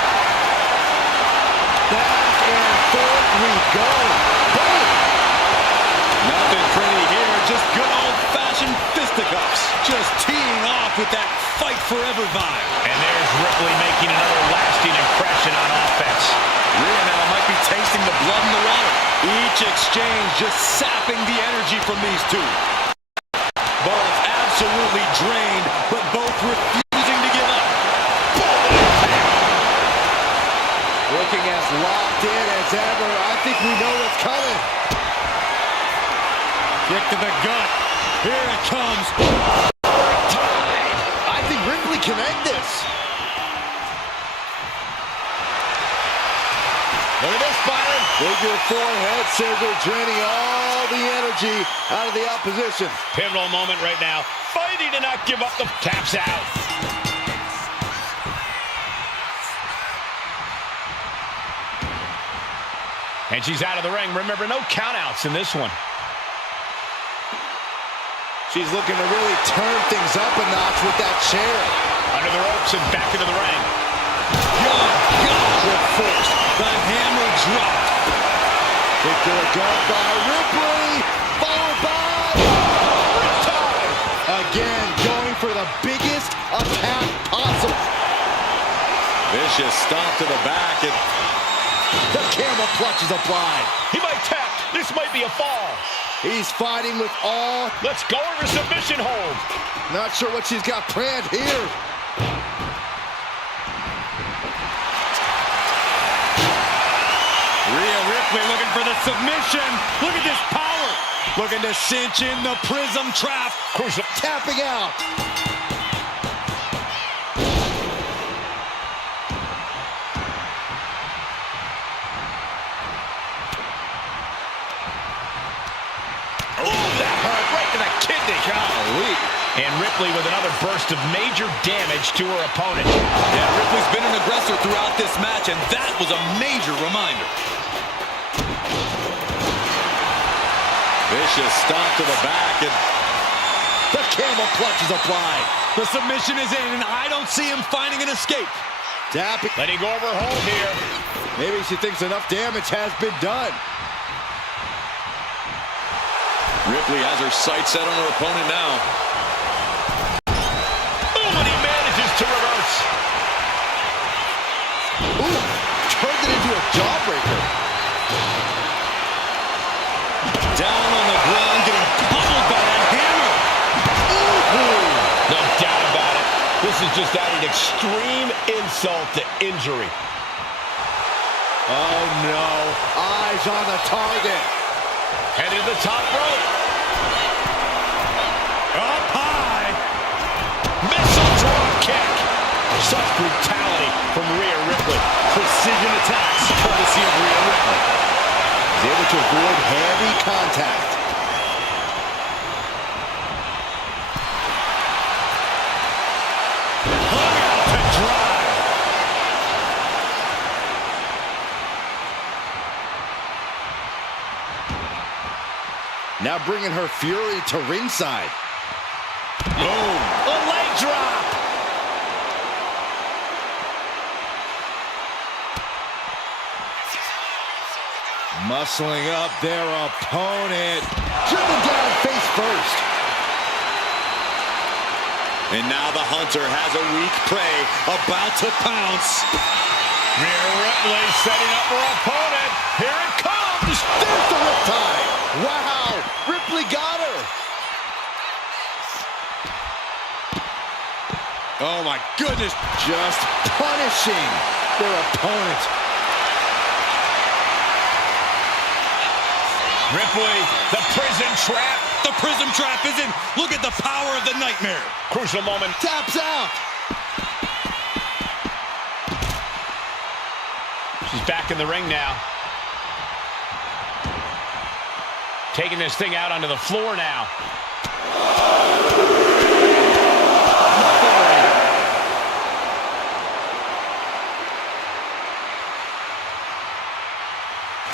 Back and forth we go. Boom. nothing pretty here. Just good old-fashioned fisticuffs. Just teeing off with that fight forever vibe. And there's Ripley making another lasting impression on offense. Rhea now might be tasting the blood in the water. Each exchange just sapping the energy from these two. Both absolutely drained, but both refusing to give up. Looking as locked in as ever. I think we know what's coming. Kick to the gut. Here it comes. I think Ripley can end this. Look at this, Byron. Big Figure four head scissor, draining all the energy out of the opposition. Pivotal moment right now. Fighting to not give up the taps out. And she's out of the ring. Remember, no countouts in this one. She's looking to really turn things up a notch with that chair. Under the ropes and back into the ring. Good God, with force. The hammer dropped. Victor gun by Ripley, followed by Riptide. Again, going for the biggest attack possible. Vicious stomp to the back. And the camel clutch is applied. He might tap. This might be a fall. He's fighting with all. Let's go over submission hold. Not sure what she's got planned here. Rhea Ripley looking for the submission. Look at this power. Looking to cinch in the prism trap. Tapping out. Oh, that hurt right to the kidney. Golly. And Ripley with another burst of major damage to her opponent. Yeah, Ripley's been an aggressor throughout this match, and that was a major reminder. Vicious stomp to the back, and the camel clutch is applied. the submission is in, and I don't see him finding an escape. Tapping. Letting go over hold here. Maybe she thinks enough damage has been done. Ripley has her sights set on her opponent now. Oh, and he manages to reverse. Ooh, turned it into a jawbreaker. Down on the ground, getting pummeled by that hammer. Ooh. No doubt about it. This is just adding extreme insult to injury. Oh, no. Eyes on the target. Headed to the top rope. Up high. Missile drop kick. Such brutality from Rhea Ripley. Precision attacks, courtesy of Rhea Ripley. He's able to avoid heavy contact. Hung out to dry. Now bringing her fury to ringside. Boom. A leg drop. Muscling up their opponent. Driven down face first. And now the hunter has a weak prey about to pounce. Rhea Ripley setting up her opponent. Here it comes. There's the riptide. Wow, Ripley got her. Oh my goodness. Just punishing their opponent. Ripley, the prison trap. The prism trap is in. Look at the power of the nightmare. Crucial moment. Taps out. She's back in the ring now. Taking this thing out onto the floor now.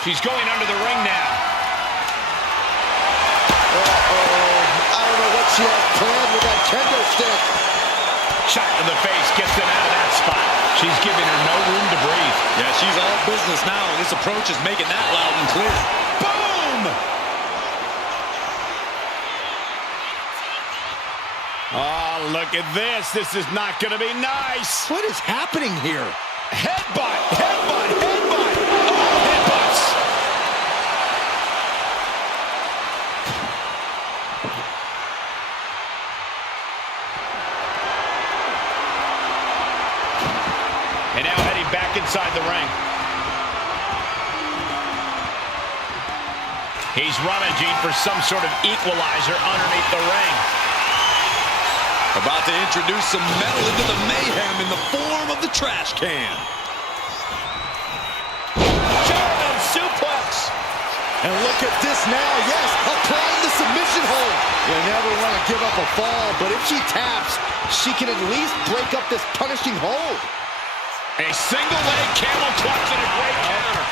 She's going under the ring now. I don't know what she has planned with that kendo stick. Shot to the face gets them out of that spot. She's giving her no room to breathe. Yeah, she's all business now. This approach is making that loud and clear. Boom! Oh, look at this. This is not going to be nice. What is happening here? Headbutt, headbutt, headbutt. Oh, headbutts. And now heading back inside the ring. He's rummaging for some sort of equalizer underneath the ring. About to introduce some metal into the mayhem in the form of the trash can. German suplex. And look at this now. Yes, applying the submission hold. You never want to give up a fall, but if she taps, she can at least break up this punishing hold. A single leg camel clutch and a great counter.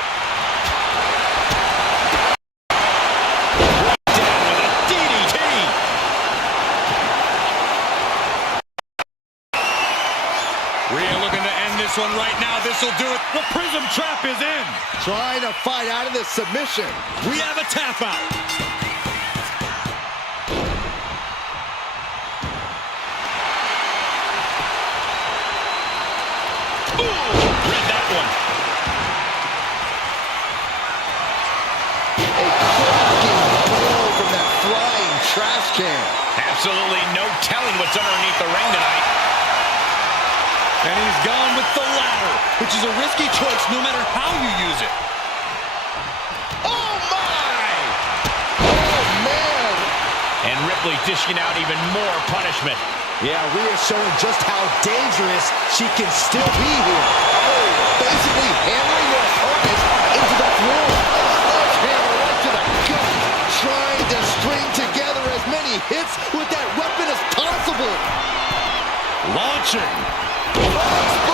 Down with a DDT. Rhea looking to end this one right now. This will do it. The Prism Trap is in. Trying to fight out of this submission. We have a tap out. Read that one. A cracking blow from that flying trash can. Absolutely no telling what's underneath the ring tonight. And he's gone with the ladder, which is a risky choice no matter how you use it. Oh, my! Oh, man! And Ripley dishing out even more punishment. Yeah, Rhea showing just how dangerous she can still be here. Oh, basically hammering her opponent into the floor. A sledgehammer right to the gut. Trying to string together as many hits with that weapon as possible. Launching. Splash!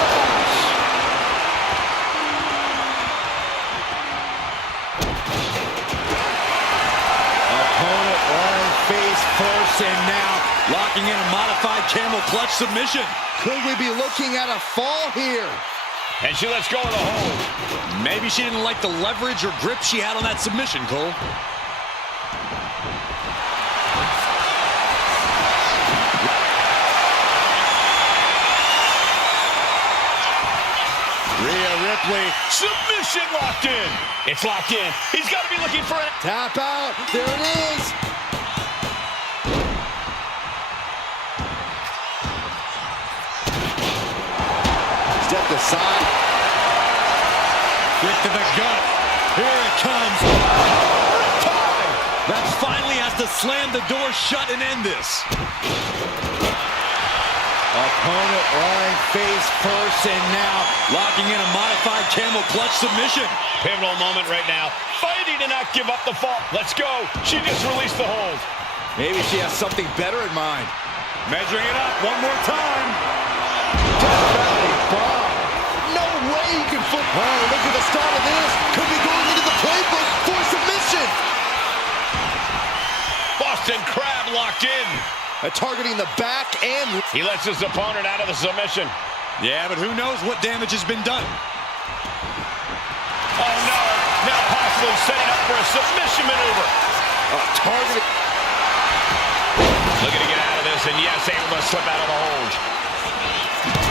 Opponent lying face first and now locking in a modified camel clutch submission. Could we be looking at a fall here? And she lets go of the hold. Maybe she didn't like the leverage or grip she had on that submission, Cole. Rhea Ripley, submission locked in. It's locked in. He's got to be looking for it. Tap out. There it is. Step aside. Kick to the gut. Here it comes. That finally has to slam the door shut and end this. Opponent lying face first and now locking in a modified camel clutch submission. Pivotal moment right now. Fighting to not give up the fall. Let's go. She just released the hold. Maybe she has something better in mind. Measuring it up one more time. Bomb. No way you can flip. Oh, look at the start of this. Could be going into the playbook for submission. Boston Crab locked in. Targeting the back and... He lets his opponent out of the submission. Yeah, but who knows what damage has been done. Oh, no. Now possibly setting up for a submission maneuver. Targeting... Looking to get out of this, and yes, able to slip out of the hold.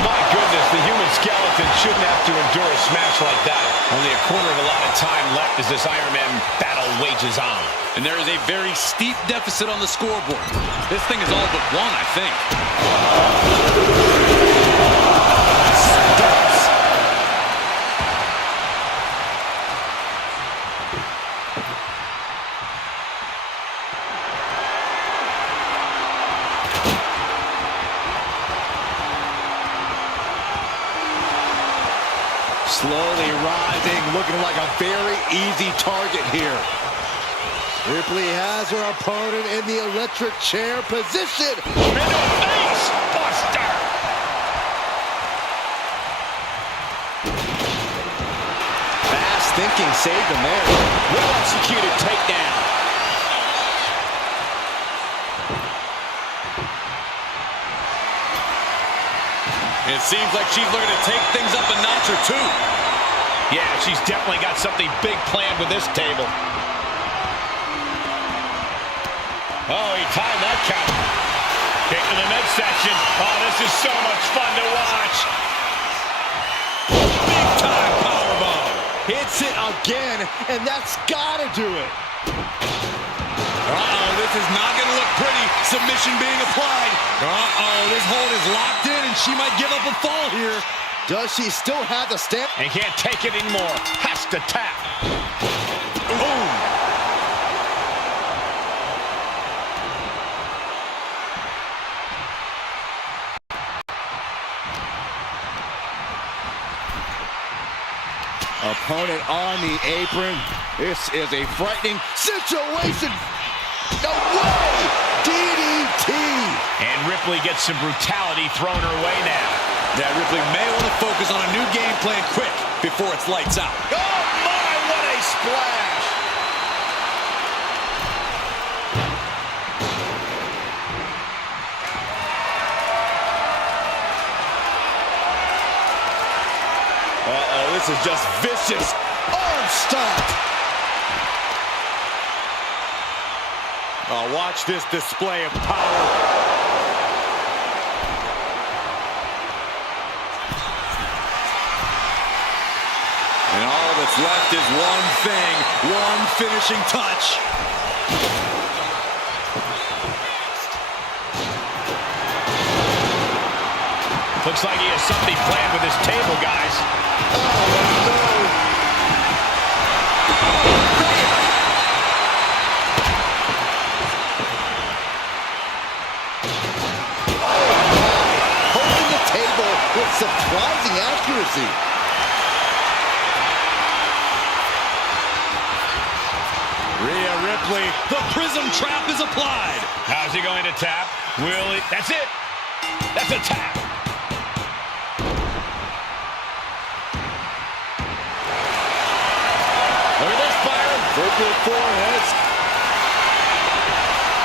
My goodness, the human skeleton shouldn't have to endure a smash like that. Only a quarter of a lot of time left as this Iron Man battle wages on. And there is a very steep deficit on the scoreboard. This thing is all but won, I think. Slowly rising, looking like a very easy target here. Ripley has her opponent in the electric chair position. Into a face buster. Fast thinking saved him there. Well executed takedown. It seems like she's looking to take things up a notch or two. Yeah, she's definitely got something big planned with this table. Oh, he timed that count. Kick to the midsection. Oh, this is so much fun to watch. Big time powerbomb. Hits it again, and that's gotta do it. Uh-oh, this is not going to look pretty. Submission being applied. Uh-oh, this hold is locked in, and she might give up a fall here. Does she still have the stamp? And can't take it anymore. Has to tap. Boom. Opponent on the apron. This is a frightening situation. No way! DDT! And Ripley gets some brutality thrown her way now. Yeah, Ripley may want to focus on a new game plan quick before it's lights out. Oh my, what a splash! Uh-oh, this is just vicious. Arm stomp! Oh, watch this display of power. And all that's left is one thing, one finishing touch. Looks like he has something planned with his table, guys. Oh, no! Holding the table with surprising accuracy. Rhea Ripley, the prism trap is applied. How's he going to tap? Will he? That's it. That's a tap. Look at this, Byron. Ripley foreheads.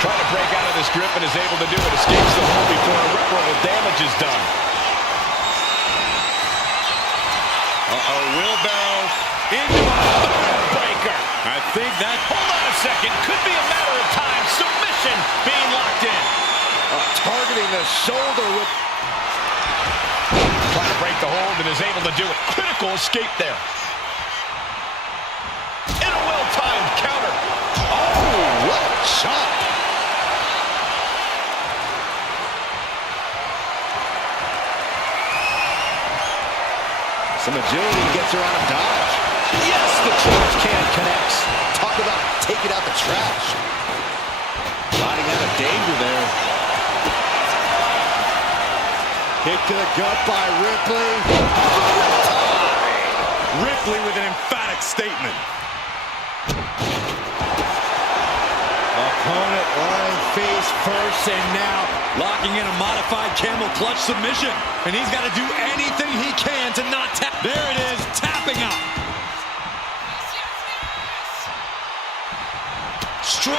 Trying to break out of this grip and is able to do it. Escapes the hold before irreparable damage is done. Uh-oh, wheelbarrow into a Breaker. I think that... Hold on a second. Could be a matter of time. Submission being locked in. Targeting the shoulder with... Trying to break the hold and is able to do it. Critical escape there. And a well-timed counter. Oh, what a shot! Some agility gets her out of dodge. Yes, the trash can connects. Talk about taking out the trash. Riding out of danger there. Kick to the gut by Ripley. Ripley with an emphatic statement. Opponent lying face first, and now Locking in a modified camel clutch submission. And he's got to do anything he can to not tap. There it is, tapping out. Strong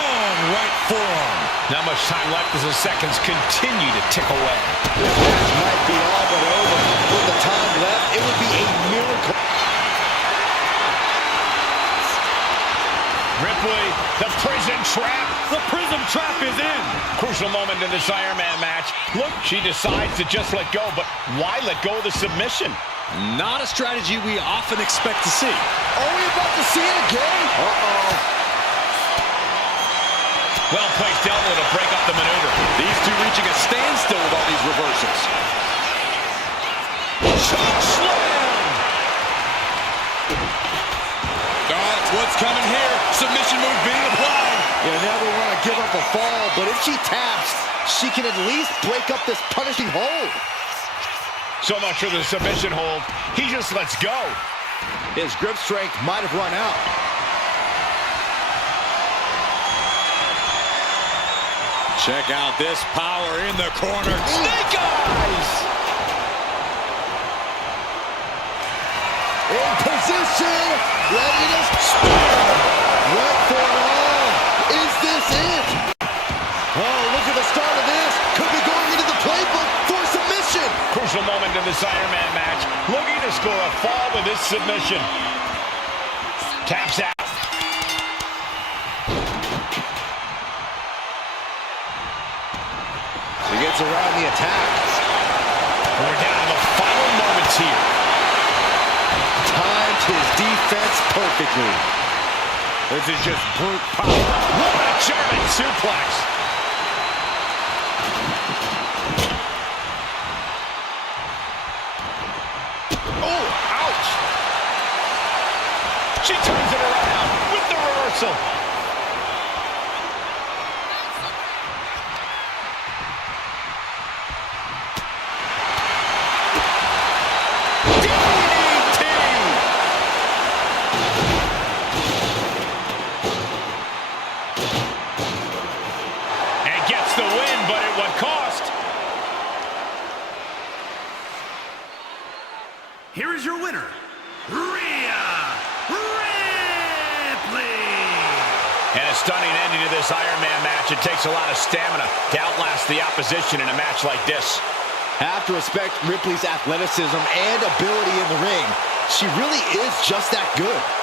right forearm. Not much time left as the seconds continue to tick away. this match might be all but over. With the time left, it would be a miracle. Ripley, the prison trap. The prism trap is in. Crucial moment in this Iron Man match. Look, she decides to just let go, but why let go of the submission? Not a strategy we often expect to see. Are we about to see it again? Uh-oh. Well-placed elbow to break up the maneuver. These two reaching a standstill with all these reversals. Choke slam! That's what's coming here. Submission move being applied. You never want to give up a fall, but if she taps, she can at least break up this punishing hold. So much for the submission hold. He just lets go. His grip strength might have run out. Check out this power in the corner. Snake eyes! In position, ready to spear. Went for it all. Is this it? Oh, look at the start of this. Could be going into the playbook for submission. Crucial moment in this Iron Man match. Looking to score a fall with this submission. Taps out. She gets around the attack. We're down to the final moments here. Timed his defense perfectly. This is just brute power. What a German suplex. Oh, ouch. She turns it around with the reversal. here is your winner, Rhea Ripley. And a stunning ending to this Iron Man match. It takes a lot of stamina to outlast the opposition in a match like this. Have to respect Ripley's athleticism and ability in the ring. She really is just that good.